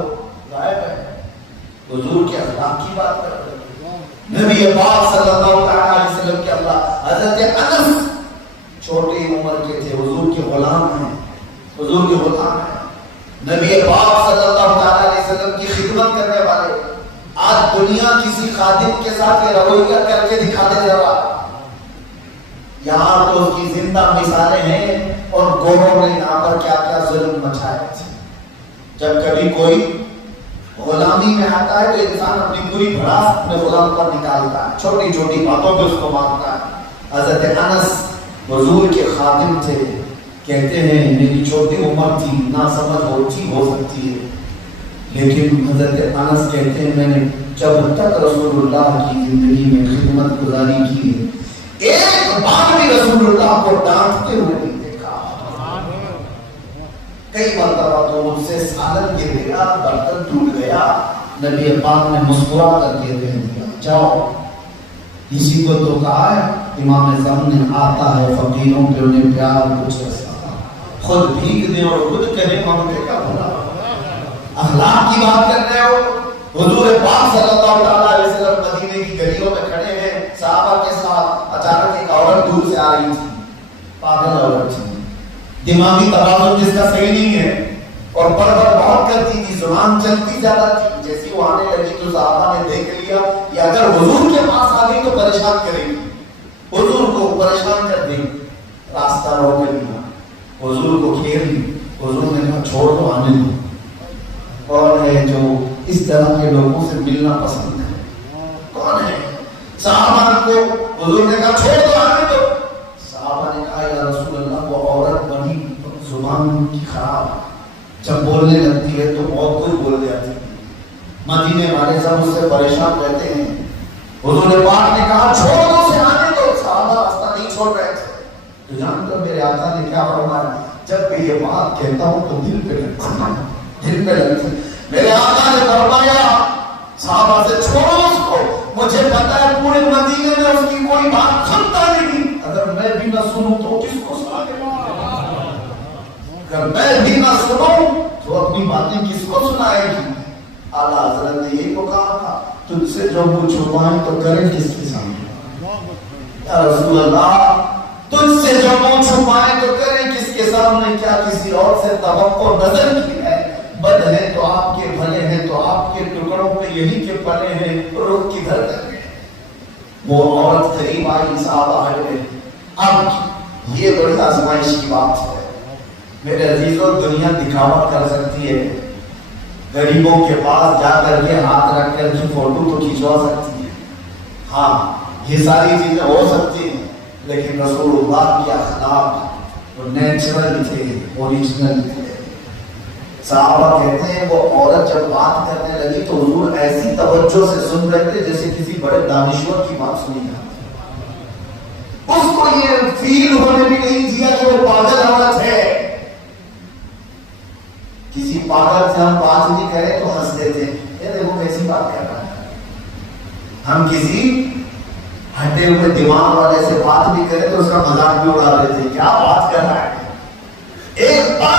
غائب ہے. حضور کے اخلاق کی بات کر رہے ہو. نبی پاک صلی اللہ علیہ وسلم کے اللہ حضرت انس چھوٹی عمر کے تھے, حضور کے غلام ہیں, حضور کے غلام ہیں. نبی پاک صلی اللہ علیہ وسلم کی خدمت کرنے والے. آج دنیا کسی خادم کے ساتھ یہ رویہ کر کے دکھاتے جا رہا. یہاں تو اس کی زندہ مثالیں ہیں, اور گوروں نے یہاں پر کیا کیا ظلم مچائے. جب کبھی کوئی غلامی میں آتا ہے تو انسان اپنی پوری بھڑاس اپنے غلام پر نکالتا ہے, چھوٹی چھوٹی باتوں پہ اس کو مانتا ہے. حضرت انس حضور کے خادم تھے, کہتے ہیں میری چھوٹی عمر تھی, نہ سمجھ ہو سکتی ہے, لیکن حضرت انس کہتے ہیں میں نے جب تک رسول اللہ کی زندگی میں خدمت گزاری کی ہے, ایک بار بھی رسول اللہ کو ڈانٹتے ہوئے نہیں دیکھا. کئی مرتبہ تو مجھ سے سالن گر گیا, برتن ٹوٹ گیا, نبی پاک نے مسکرا کر کے کہہ دیا جاؤ. اسی کو تو کہا ہے امام زمان نے, آتا ہے فقیروں پہ انہیں پیار کچھ ایسا, خود بھیگ دے اور خود کہے مانگے کا بھلا. اخلاق کی بات کر رہے ہو. حضور پاک صلی اللہ علیہ وسلم مدینے کی گلیوں میں کھڑے ہیں صحابہ کے ساتھ. اچانک ایک عورت دور سے آ رہی تھی, پاگل عورت تھی, دماغی توازن جس کا صحیح نہیں ہے, اور بڑبڑ بہت کرتی تھی, زبان چلتی زیادہ تھی. جیسی وہ آنے لگی تو صحابہ نے دیکھ لیا کہ اگر حضور کے پاس آ گئی تو پریشان کرے گی, حضور کو پریشان کر دے گی. راستہ روک لیا, حضور کو گھیر لی. حضور نے کہا چھوڑ دو, آنے دو. کون ہے جو اس طرح کے لوگوں سے ملنا پسند ہے, کون ہے؟ صحابہ کو حضور نے کہا چھوڑ دو, آنے دو. صحابہ نے کہا یا رسول اللہ وہ عورت بڑی زبان کی خراب, جب بولنے لگتی ہے تو بہت کچھ بول جاتی ہے, مدینے والے سب اس سے پریشان رہتے ہیں. حضور پاک نے کہا چھوڑ دو, سے آنے دو. صحابہ راستہ نہیں چھوڑ رہے تھے. تو جان کر میرے آقا نے کیا فرمایا, جب بھی یہ بات کہتا ہوں تو دل پہ لگتی ہے, دل پہ لگتی ہے. میرے آقا نے فرمایا صحابہ سے چھوڑو اس کو, مجھے پتا ہے پورے مدینے میں اس کی کوئی بات سنتا نہیں, اگر میں بھی نہ سنوں تو کس کو سنا دے گا, اگر میں بھی نہ سنوں تو اپنی باتیں کس کو سنائے گی. اعلیٰ حضرت نے یہ کو کہا تھا تجھ سے جو وہ چھپائیں تو کریں کس کے سامنے. یا رسول اللہ تجھ سے جو وہ چھپائیں تو کریں کس کے سامنے, کیا کسی اور سے توقع نظر کی ہے. بد ہے تو آپ کے بھلے ہیں, تو آپ کے ٹکڑوں پہ یہی کے پلے ہیں, رخ کدھر کر گئے. وہ عورت قریب آئی, صحابہ ہٹے. اب یہ بڑی آزمائش کی بات ہے میرے عزیزوں. دنیا دکھاوا کر سکتی ہے, غریبوں کے پاس جا کر کے ہاتھ رکھ کر کی فوٹو تو کھینچوا سکتی ہے, ہاں یہ ساری چیزیں ہو سکتی ہیں, لیکن رسول اللہ کے اخلاق وہ نیچرل تھے, اوریجنل تھے. صحابہ کہتے ہیں وہ عورت جب بات کرنے لگی تو حضور ایسی توجہ سے سن رہے تھے جیسے کسی بڑے دانشور کی بات سنی جاتی. اس کو یہ فیل ہونے بھی نہیں دیا کہ وہ پاگل عورت ہے. کسی پاگل سے ہم بات نہیں کریں تو ہنس دیتے ہیں, یہ دیکھو کیسی بات کر رہا ہے. ہم کسی ہٹے ہوئے دماغ والے سے بات بھی کریں تو اس کا مذاق بھی اڑا دیتے ہیں, کیا بات کر رہا ہے. ایک بات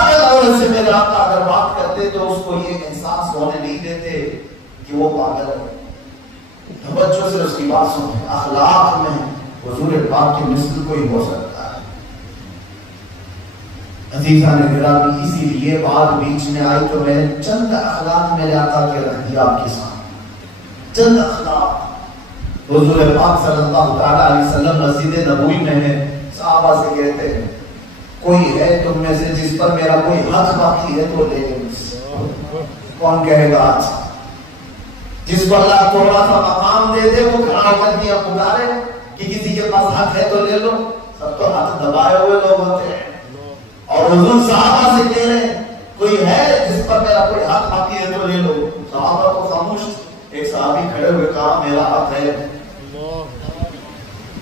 لیول سے میرے آقا اگر بات کرتے تو اس کو یہ احساس ہونے نہیں دیتے کہ وہ پاگل ہے. توجہ سے اس کی بات سنیں. اخلاق میں حضور پاک کے مثل کوئی ہو سکتا ہے. عزیزان گرامی اسی لیے بات بیچ میں آئی تو میں نے چند اخلاق میرے آقا کے رکھ دیا آپ کے سامنے. چند اخلاق حضور پاک صلی اللہ تعالیٰ علیہ وسلم مسجد نبوی میں ہے. صحابہ سے کہتے ہیں کوئی ہے تم میں سے جس پر میرا کوئی حق باقی ہے تو لے لے مجھ سے. کون کہے گا آج جس کو اللہ تھوڑا سا مقام دے دے وہ کھڑا کر دیا پکارے کہ کسی کے پاس حق ہے تو لے لو. سب تو ہاتھ دبائے ہوئے لوگ ہوتے ہیں. اور حضور صحابہ سے کہہ رہے ہیں کوئی ہے جس پر میرا کوئی حق باقی ہے تو لے لو. صحابہ تو خاموش. ایک صحابی کھڑے ہوئے کہا میرا حق ہے.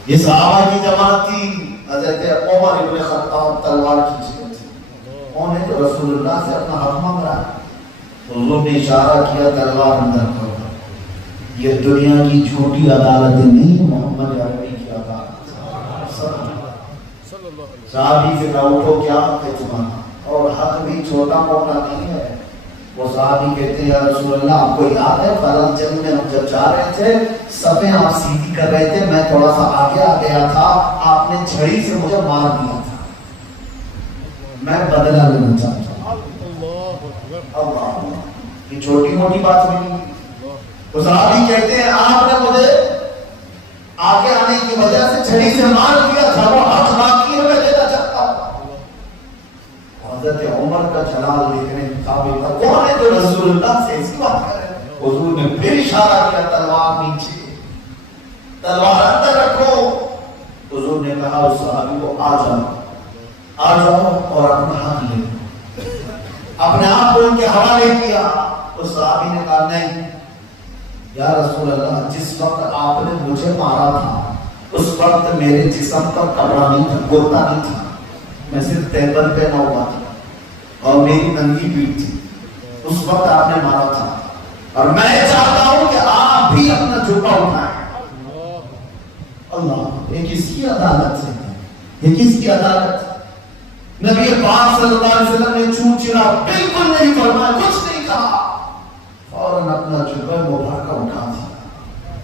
یہ صحابہ کی جماعت تھی. حضرت عمر ابن خطاب تلوار کھینچ رہے تھے. انہوں نے تو رسول اللہ سے اپنا حق مانگ رہا ہے. حضور نے اشارہ کیا تلوار اندر کرو. یہ دنیا کی چھوٹی عدالتیں نہیں محمد عربی کی عدالت. صحابی سے کہا اٹھو کیا حق ہے تمہارا. اور حق بھی چھوٹا موٹا نہیں ہے. وہ صحابی کہتے ہیں یا رسول اللہ آپ کو یاد ہے فلاں جنگ میں ہم جب جا رہے تھے صفیں آپ سیدھی کر رہے تھے میں تھوڑا سا آگے آ گیا تھا آپ نے چھڑی سے مجھے مار دیا تھا میں بدلہ لینا چاہتا ہوں. یہ چھوٹی موٹی بات نہیں. وہ صحابی کہتے ہیں آپ نے مجھے آگے آنے کی وجہ سے چھڑی سے مار دیا تھا وہ حق باقی ہے میں لینا چاہتا ہوں. حضرت عمر کا جلال دیکھنے قابل تھا. کون ہے جو رسول اللہ سے اس کی بات کر رہے ہیں. حضور نے پھر اشارہ کیا تلوار نیچے تلوار اندر رکھو. حضور نے کہا اس صحابی کو آ جاؤ اور اپنا حق لے لو. اپنے آپ کو ان کے حوالے کیا. اس صحابی نے کہا نہیں یا رسول اللہ جس وقت آپ نے مجھے مارا تھا اس وقت میرے جسم پر کپڑا نہیں تھا کرتا نہیں تھا میں صرف تیبل پہنا ہوا تھا اور میری ننگی پیٹھ تھی. اس وقت آپ نے مارا تھا اور میں چاہتا ہوں کہ آپ بھی اپنا جھوٹا اٹھائیں. اللہ یہ کس کی عدالت ہے. یہ کس کی عدالت. نبی پاک صلی اللہ علیہ وسلم نے چون چرا بالکل نہیں فرمایا کچھ نہیں کہا. فوراً اپنا جبہ مبارکہ اٹھا دیا.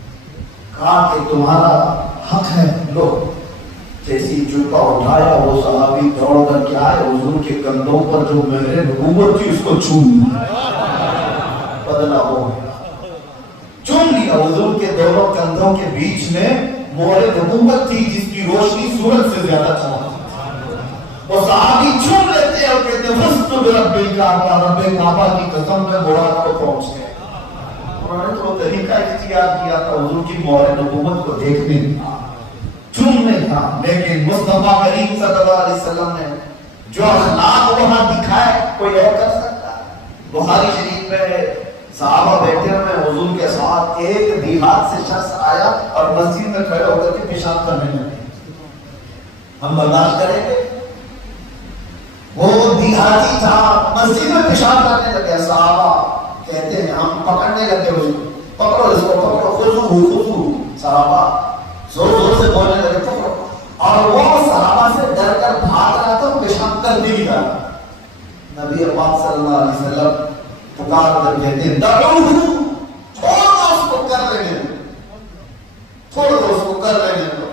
کہا کہ تمہارا حق ہے لو. جیسی جبہ اٹھایا وہ صحابی دوڑ کر کے آئے حضور کے کندھوں پر جو مہر نبوت تھی اس کو چوم لیا. بدلا ہو گیا. چوم لیا. حضور کے دونوں کندھوں کے بیچ میں مہر نبوت تھی جس کی روشنی سورج سے زیادہ چمکتی. وہ صحابی چوم لیتے ہیں اور کہتے ہیں فَسْتُ بِرَبِّ الْكَعْبَةِ رب کعبہ کی قسم میں مراد کو پہنچ گئے. انہوں نے تو طریقہ اختیار کیا تھا حضور کی مہر نبوت کو دیکھنے کا چومنے کا. لیکن مصطفیٰ کریم صلی اللہ علیہ وسلم نے جو اخلاق وہاں دکھائے کوئی اور کر سکتا ہے. بخاری شریف میں صحابہ بیٹھے ہوئے حضور کے ساتھ ایک دیہات سے شخص آیا اور مسجد میں کھڑے ہو کر کے پیشاب کرنے لگے. ہم برداشت کریں گے. وہ دیہاتی تھا مسجد میں پیشاب کرنے لگے. صحابہ کہتے ہیں ہم پکڑنے لگے اس کو. پکڑو اس کو پکڑو. خذو. صحابہ زور زور سے بولنے لگے پکڑو. اور وہ صحابہ سے ڈر کر بھاگ رہا تھا پیشاب کر بھی رہا. نبی پاک صلی اللہ علیہ وسلم پکار کر کہتے ہیں چھوڑ دو اس کو کر لینے دو. چھوڑ دو اس کو کر لینے دو.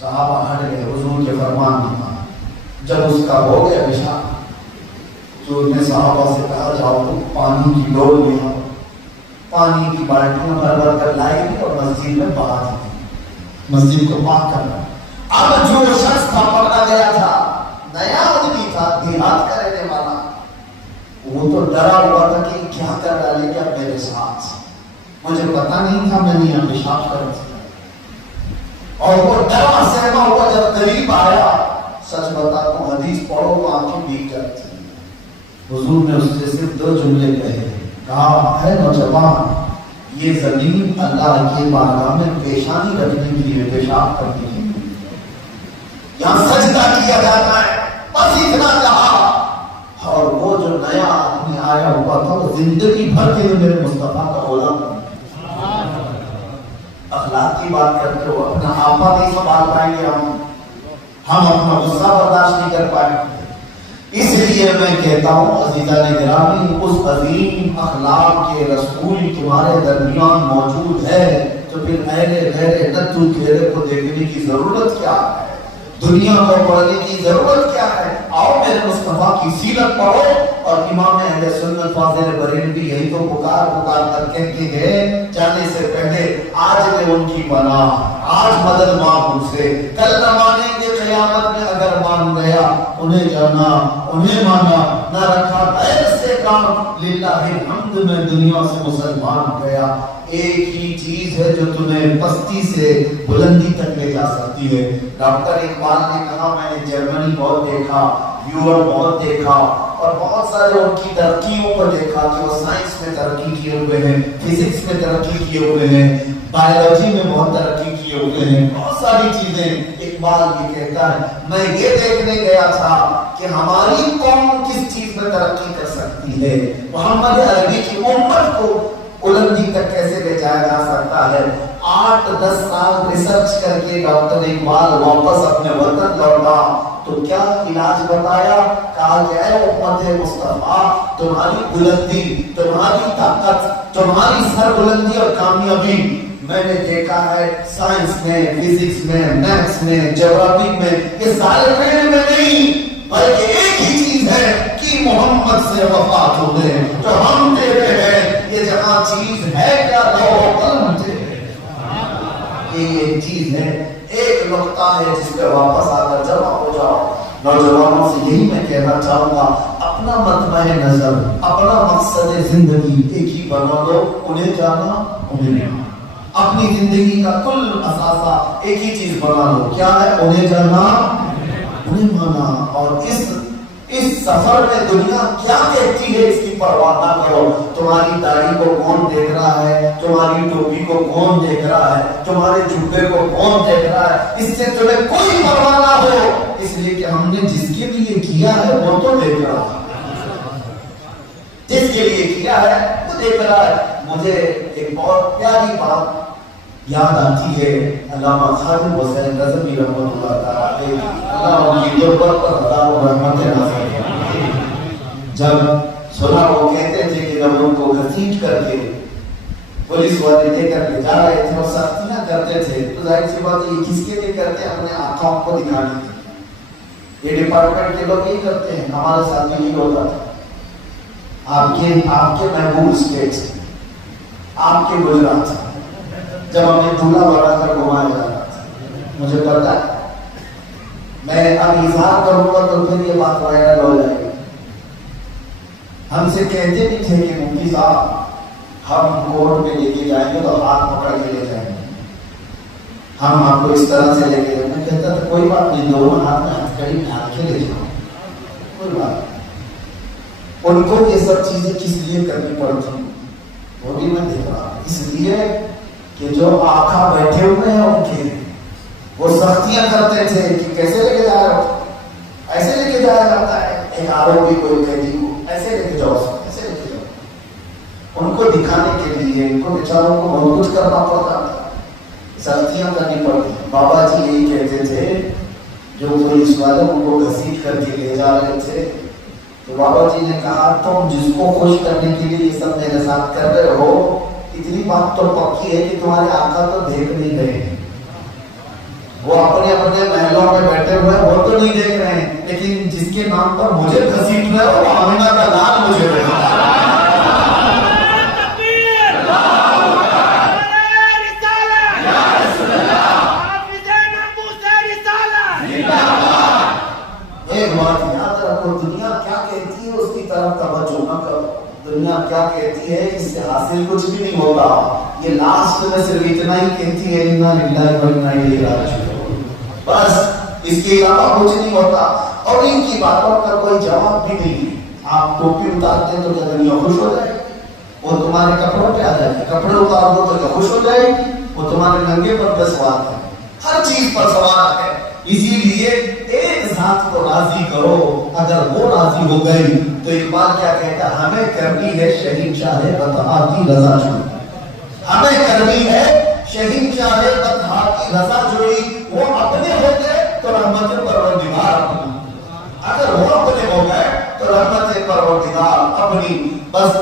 صحابہ ہٹ گئے. حضور کے فرمان کی مانا. جب اس کا ہو گیا پیشاب تو نے صحابہ سے کہا جاؤ تم پانی کی ڈول لے آؤ. پانی کی بالٹیاں بھر بھر کر لائے گی اور مسجد میں بہا دی. مسجد کو پاک کرنا. اب جو شخص تھا پکڑا گیا تھا نیا آدمی تھا دیہات کا رہنے والا وہ تو ڈرا ہوا تھا کہ کیا کر ڈالے گا میرے ساتھ. مجھے پتا نہیں تھا میں نے یہاں پیشاب کر دیا. اور وہ ڈرا سہما ہوا جب قریب آیا سچ بتا تو حدیث پڑھو تو آنکھیں بھیگ جاتی. حضور نے اس سے صرف دو جملے کہے. کہا ہے نوجوان یہ زمین اللہ کے بارگاہ میں پیشانی رکھنے کے لیے پیشاب کرنے کے لیے یہاں سجدہ کیا جاتا ہے. بس اتنا کہا. اور وہ جو نیا آدمی آیا ہوا تھا وہ زندگی بھر کے لیے میرے مصطفیٰ کا غلام بن گیا. اخلاق کی بات کرتے ہو اپنا آپا نہیں سنبھال پائیں گے. ہم اپنا غصہ برداشت نہیں کر پائیں گے. اس لیے میں کہتا ہوں عزیزان گرامی، اس عظیم اخلاق کے رسول تمہارے درمیان موجود ہے تو پھر اہل غیر نتو چہرے کو دیکھنے کی ضرورت کیا ہے؟ دنیا کو پڑھنے کی ضرورت کیا ہے؟ آؤ میرے مصطفیٰ کی سیرت پڑھو۔ اور امام اہل سنت فاضل بریلوی یہی تو پکار کر کے گئے جانے سے پہلے، آج میں ان کی پناہ، آج مدد مانگ ان سے، کل نہ مانیں گے قیامت میں، اگر مان گیا انہیں جانا انہیں مانا، نہ رکھا غیر سے کام، للہ الحمد میں دنیا سے مسلمان گیا۔ ایک ہی چیز ہے جو تمہیں پستی سے بلندی تک لے جا سکتی ہے۔ ڈاکٹر اقبال نے کہا میں نے جرمنی بہت دیکھا، یورپ بہت دیکھا، اور بہت سارے ان کی ترقیوں کو دیکھا کہ وہ سائنس میں ترقی کیے ہوئے ہیں، فزکس میں ترقی کیے ہوئے ہیں، بایولوجی میں بہت ترقی کیے ہوئے ہیں، بہت ساری چیزیں۔ اقبال یہ کہتا ہے میں یہ دیکھنے گیا تھا کہ ہماری قوم کس چیز میں ترقی کر سکتی ہے، محمد عربی کی امت کو بلندی تک کیسے لے جایا جا سکتا ہے۔ 8-10 سال ریسرچ کر کے ڈاکٹر اقبال واپس اپنے وطن لوٹا تو کیا علاج بتایا؟ کہا کہ اے امت مصطفیٰ، تمہاری بلندی، تمہاری طاقت، تمہاری سر بلندی اور کامیابی میں نے دیکھا ہے سائنس میں، فزکس میں، میتھس میں، جغرافی میں، یہ سارے فیلڈ میں نہیں، بلکہ ایک ہی چیز ہے کہ محمد سے وفات ہو گئے تو ہم تیرے ہیں۔ یہ جہاں چیز ہے کیا لو قلم تیرے، یہ ایک چیز ہے، ایک نقطہ ہے جس پہ واپس آ کر جمع ہو جاؤ۔ نوجوانوں سے یہی میں کہنا چاہوں گا، اپنا مطمع نظر، اپنا مقصد زندگی ایک ہی بنا دو، انہیں جانا انہیں نہیں۔ اپنی زندگی کا کل اثاثہ ایک ہی چیز بنا دو، کیا ہے؟ انہیں جانا انہیں مانا۔ اور اس سفر میں دنیا کیا کہتی ہے اس کی پرواہ نہ کرو۔ تمہاری داڑھی کو کون دیکھ رہا ہے، تمہاری ٹوپی کو کون دیکھ رہا ہے، تمہارے جوتے کو کون دیکھ رہا ہے، اس سے تمہیں کوئی پرواہ نہ ہو، اس لیے کہ ہم نے جس کے لیے کیا ہے وہ تو دیکھ رہا ہے، جس کے لیے کیا ہے وہ دیکھ رہا ہے۔ مجھے ایک بہت پیاری بات یاد آتی ہے، علامہ خادم حسین رضوی رحمۃ اللہ تعالی اللہ ان کی غربت پر ہزاروں رحمتیں نازل کرے۔ جب سنا وہ کہتے تھے کہ جب ان کو گھسیٹ کر کے پولیس والے لے کر کے جا رہے تھے اور سختیاں کرتے تھے تو ظاہر سی بات ہے یہ کس کے لیے کرتے ہیں؟ اپنے آنکھوں کو دکھانے کے لیے۔ یہ ڈپارٹمنٹ کے لوگ یہی کرتے ہیں، ہمارے ساتھ بھی یہی ہوتا تھا۔ آپ کے محبوب اسٹیٹ سے، آپ کے گجرات سے جب ہمیں دھولا بڑھا کر گھمایا جا رہا تھا، مجھے پتا ہے میں اب اظہار کروں گا تو پھر یہ بات وائرل ہو جائے گی۔ ہم سے کہتے نہیں تھے کہ مفتی صاحب ہم کورٹ میں لے کے جائیں گے تو ہاتھ پکڑ کے لے جائیں گے، ہم آپ کو اس طرح سے لے کے جائیں گے۔ میں کہتا تھا کوئی بات نہیں، دونوں ہاتھ میں ہتھکڑی ڈال کے لے جاؤ، کوئی بات نہیں۔ ان کو یہ سب چیزیں کس لیے کرنی پڑتی وہ بھی میں دیکھ رہا ہوں، اس لیے کہ جو آقا بیٹھے ہوئے ہیں ان کے وہ سختیاں کرتے تھے کہ کیسے لے کے جا رہا ہو، ایسے لے کے جایا جاتا ہے، ایک آروپی کوئی قیدی کو ایسے لے کے جاؤ، ایسے لے کے جاؤ۔ ان کو دکھانے کے لیے ان کو بیچاروں کو بہت کچھ کرنا پڑتا تھا، سختیاں کرنی پڑتی۔ بابا جی یہی کہتے تھے، جو پولیس والے ان کو گھسیٹ کر کے لے جا رہے تھے تو بابا جی نے کہا تم جس کو خوش کرنے کے لیے یہ سب میرے ساتھ کر رہے ہو، اتنی بات تو پکی ہے کہ تمہارے آقا تو دیکھ نہیں رہے، وہ اپنے اپنے محلوں میں بیٹھے ہوئے وہ تو نہیں دیکھ رہے ہیں، لیکن جس کے نام پر مجھے گھسیٹ رہے ہو وہ آمینہ کا لال مجھے دیکھ رہا ہے۔ ایک بات یاد رکھو، دنیا کیا کہتی ہے اس کی طرف توجہ نہ کرو، دنیا کیا کہتی ہے اس سے حاصل کچھ بھی نہیں ہوتا، یہ لاسٹ میں صرف اتنا ہی کہتی ہے انا للہ و انا الیہ راجعون، بس اس کے علاوہ کچھ نہیں ہوتا۔ اور ان کی باتوں کا کوئی جواب بھی نہیں ہے۔ آپ ٹوپی اتارتے ہیں تو کیا دنیا خوش ہو جائے گی؟ وہ تمہارے کپڑوں پہ آ جائے گی، کپڑے اتار دو تو کیا خوش ہو جائے گی؟ وہ تمہارے ننگے پر پہ سوار ہے، ہر چیز پر سوار ہے۔ اسی لیے ایک ذات کو راضی کرو، اگر وہ راضی ہو گئی تو اقبال کیا کہتا ہے، ہمیں کرنی ہے شہنشاہ بطحا کی رضا جوئی، ہمیں کرنی ہے شہنشاہ بطحا کی رضا جوئی۔ وہ اپنے ہوتے تو رحمت پروردگار، اگر وہ اپنے ہو گئے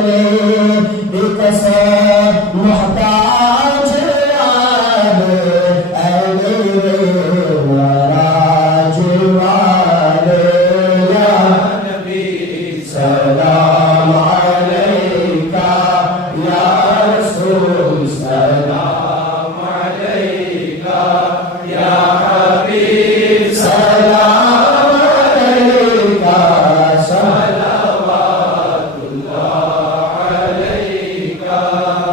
والے بکس محتاج والے اے میرے وراج والے یا نبی سلام علیکہ یا رسول سلام علیکہ یا حبیب سلام علیکہ صلوات اللہ علیکہ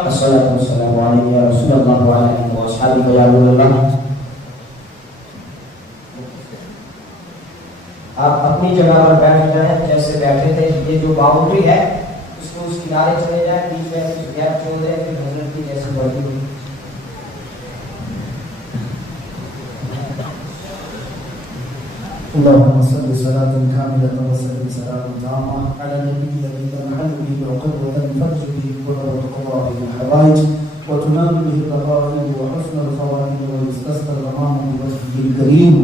الصلاۃ والسلام علیکہ یا رسول اللہ وعلیہ وصحبہ یا اللہ. آپ اپنی جگہ پر بیٹھ جائیں جیسے بیٹھے تھے. یہ جو باؤنڈری ہے اس کو اس کنارے چلے جائیں, بیچ میں گیپ چھوڑ دیں, پھر حضرت کی جیسی بڑی ہوئی. اللهم صل صلاة كاملة وسلم سلاما تاما على النبي الذي تنحل به العقد وتنفرج به الكرب وتقضى به الحوائج وتنال به الرغائب وحسن الخواتم ويستسقى الغمام بوجهه الكريم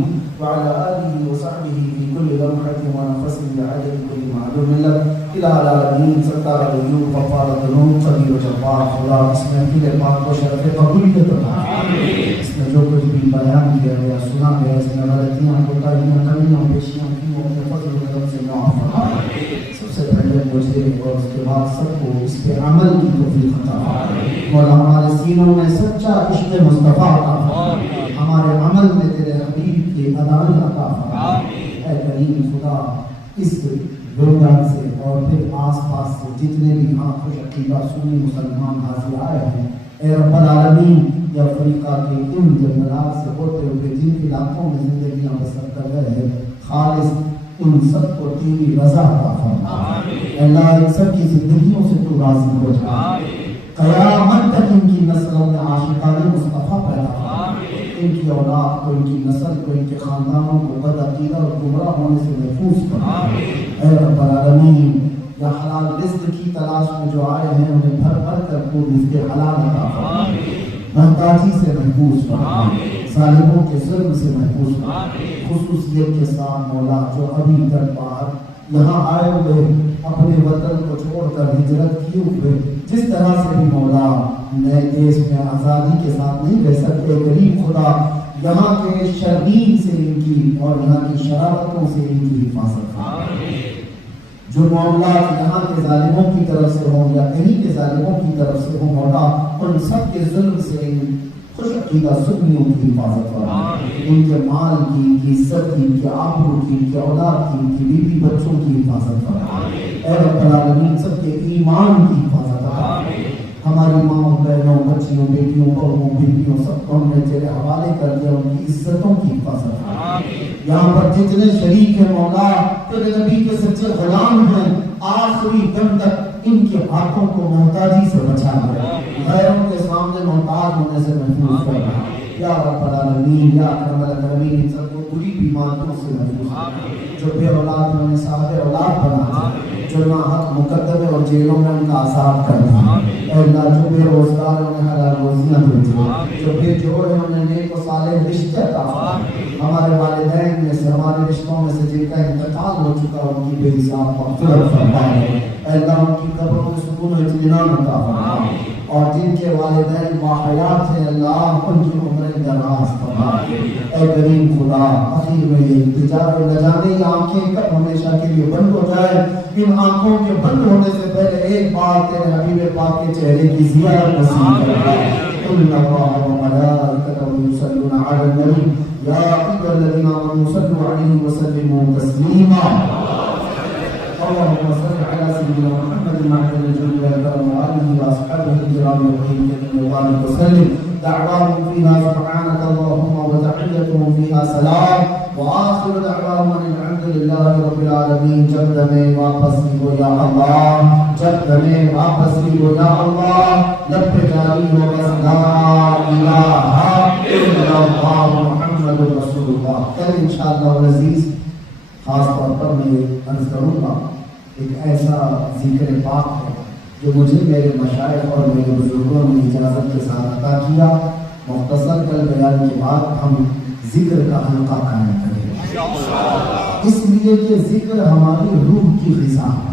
وعلى آله وصحبه في كل لمحة ونفس بعدد كل معلوم لك إلى العالمين ستار الغيوب غفار الذنوب قدير جبار خدا اس محفل پاک کو شرف قبولیت عطا فرما. اس میں جو کچھ بھی بیان کیا گیا سنا گیا اس میں غلطیاں کوتاہیاں کمیاں پیشیاں کی وہ اپنے فضل و کرم سے معاف فرما. سب سے پہلے مجھے اور اس کے بعد سب کو اس پہ عمل کی توفیق عطا فرما. مولا ہمارے سینوں میں سچا عشق مصطفیٰ عطا فرما. ہمارے عمل میں تیرے حبیب کی ادائیں عطا فرما. اے کریم خدا اس گردان سے اور پھر آس پاس سے جتنے بھی یہاں خوش عقیدہ سنی مسلمان حاضر آئے ہیں, اے رب العالمین یہ افریقہ کے ان جنگلات سے ہوتے ہوئے جن علاقوں میں زندگیاں بسر کر رہے ہیں, خالص ان سب کو تیری رضا عطا فرما. اے اللہ ان سب کی زندگیوں سے تو راضی ہو جا. قیامت تک ان کی نسلوں میں عاشقان مصطفیٰ پیدا فرما. ان کی اولاد کو, ان کی نسل کو, ان کے خاندانوں کو بد عقیدہ اور گمراہ ہونے سے محفوظ فرما. اے رب العالمین یا حلال رزق کی تلاش میں جو آئے ہیں انہیں بھر بھر کر کو رزق حلال عطا فرما. محتاجی سے محفوظ فرما, ظالموں کے ظلم سے محفوظ فرما. خصوصیت کے ساتھ مولا جو ابھی تک باہر یہاں آئے ہوئے اپنے وطن کو چھوڑ کر ہجرت کیے ہوئے جس طرح سے بھی مولا نئے دیش میں آزادی کے ساتھ نہیں رہ سکتے, غریب خدا یہاں کے شریر سے ان کی اور یہاں کی شرارتوں سے ان کی حفاظت فرما. جو معاملات یہاں کے ظالموں کی طرف سے ہوں یا کہیں کے ظالموں کی طرف سے ہوں مولا ان سب کے ظلم سے ان خوش عقیدہ سنیوں کی حفاظت فرما. ان کے مال کی, ان کی عزت کی, ان کے آبرو کی, ان کے اولاد کی, ان کی بیوی بچوں کی حفاظت فرما. اے رب العالمین سب کے ایمان کی حفاظت فرما. ہماری ماں بہنوں, بچیوں, بیٹیوں, بہووں, بیٹیوں سب کو ہم نے تیرے حوالے کر دیا. ان کی عزتوں کی حفاظت فرما. یہاں پر جتنے شریک ہیں مولا تیرے نبی کے سچے غلام ہیں, آخری دم تک ان کے ہاتھوں کو محتاجی سے بچا لے, غیروں کے سامنے محتاج ہونے سے محفوظ فرما. یا رب العالمین یا اکرم الاکرمین ان سب کو بری بیماریوں سے محفوظ فرما. جو بے اولاد انہیں صاحب اولاد بنا, جو ناحق مقدمے اور جیلوں میں ان کا آزاد کرنا. اے اللہ جو بے روزگار انہیں حلال روزیاں دے, جو بے جوڑ ہیں انہیں نیک و صالح رشتے عطا فرما. ہمارے والدین میں سے, ہمارے رشتوں میں سے جن کا انتقال ہو چکا ان کی بے حساب مغفرت فرما. اے اللہ ان کی قبروں میں سکون و اطمینان عطا فرما. اور جن کے والدین باحیات ہیں اللہ ان کی عمریں دراز فرما. اے کریم خدا اخیر میں یہ التجا نہ جانے یہ آنکھیں کب ہمیشہ کے لیے بند ہو جائے. ان آنکھوں کے بند ہونے سے پہلے ایک بار تیرے حبیب پاک کے چہرے کی زیارت نصیب فرما. ان اللہ و ملائکتہ یصلون علی النبی یا ایھا الذین آمنوا صلوا علیہ وسلموا تسلیما. اللهم صل على سيدنا محمد معدن الجود والكرم وآله وأصحابه الكرام وبارك وبارك وسلم. دعواهم فيها سبحانك اللهم وتحيتهم فيها سلام وآخر دعواهم أن الحمد لله رب العالمين. جب دمیں واپس ہو یا اللہ, جب دمیں واپس ہو یا اللہ, لب پہ جاری ہو بس لا الہ الا اللہ محمد رسول اللہ. کل انشاءاللہ العزیز خاص طور پر میں عرض کروں گا ایک ایسا ذکر پاک ہے جو مجھے میرے مشائخ اور میرے بزرگوں نے اجازت کے ساتھ عطا کیا. مختصر کل بیان کے بعد ہم ذکر کا حلقہ قائم کریں, اس لیے کہ ذکر ہماری روح کی غذا ہے.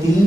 3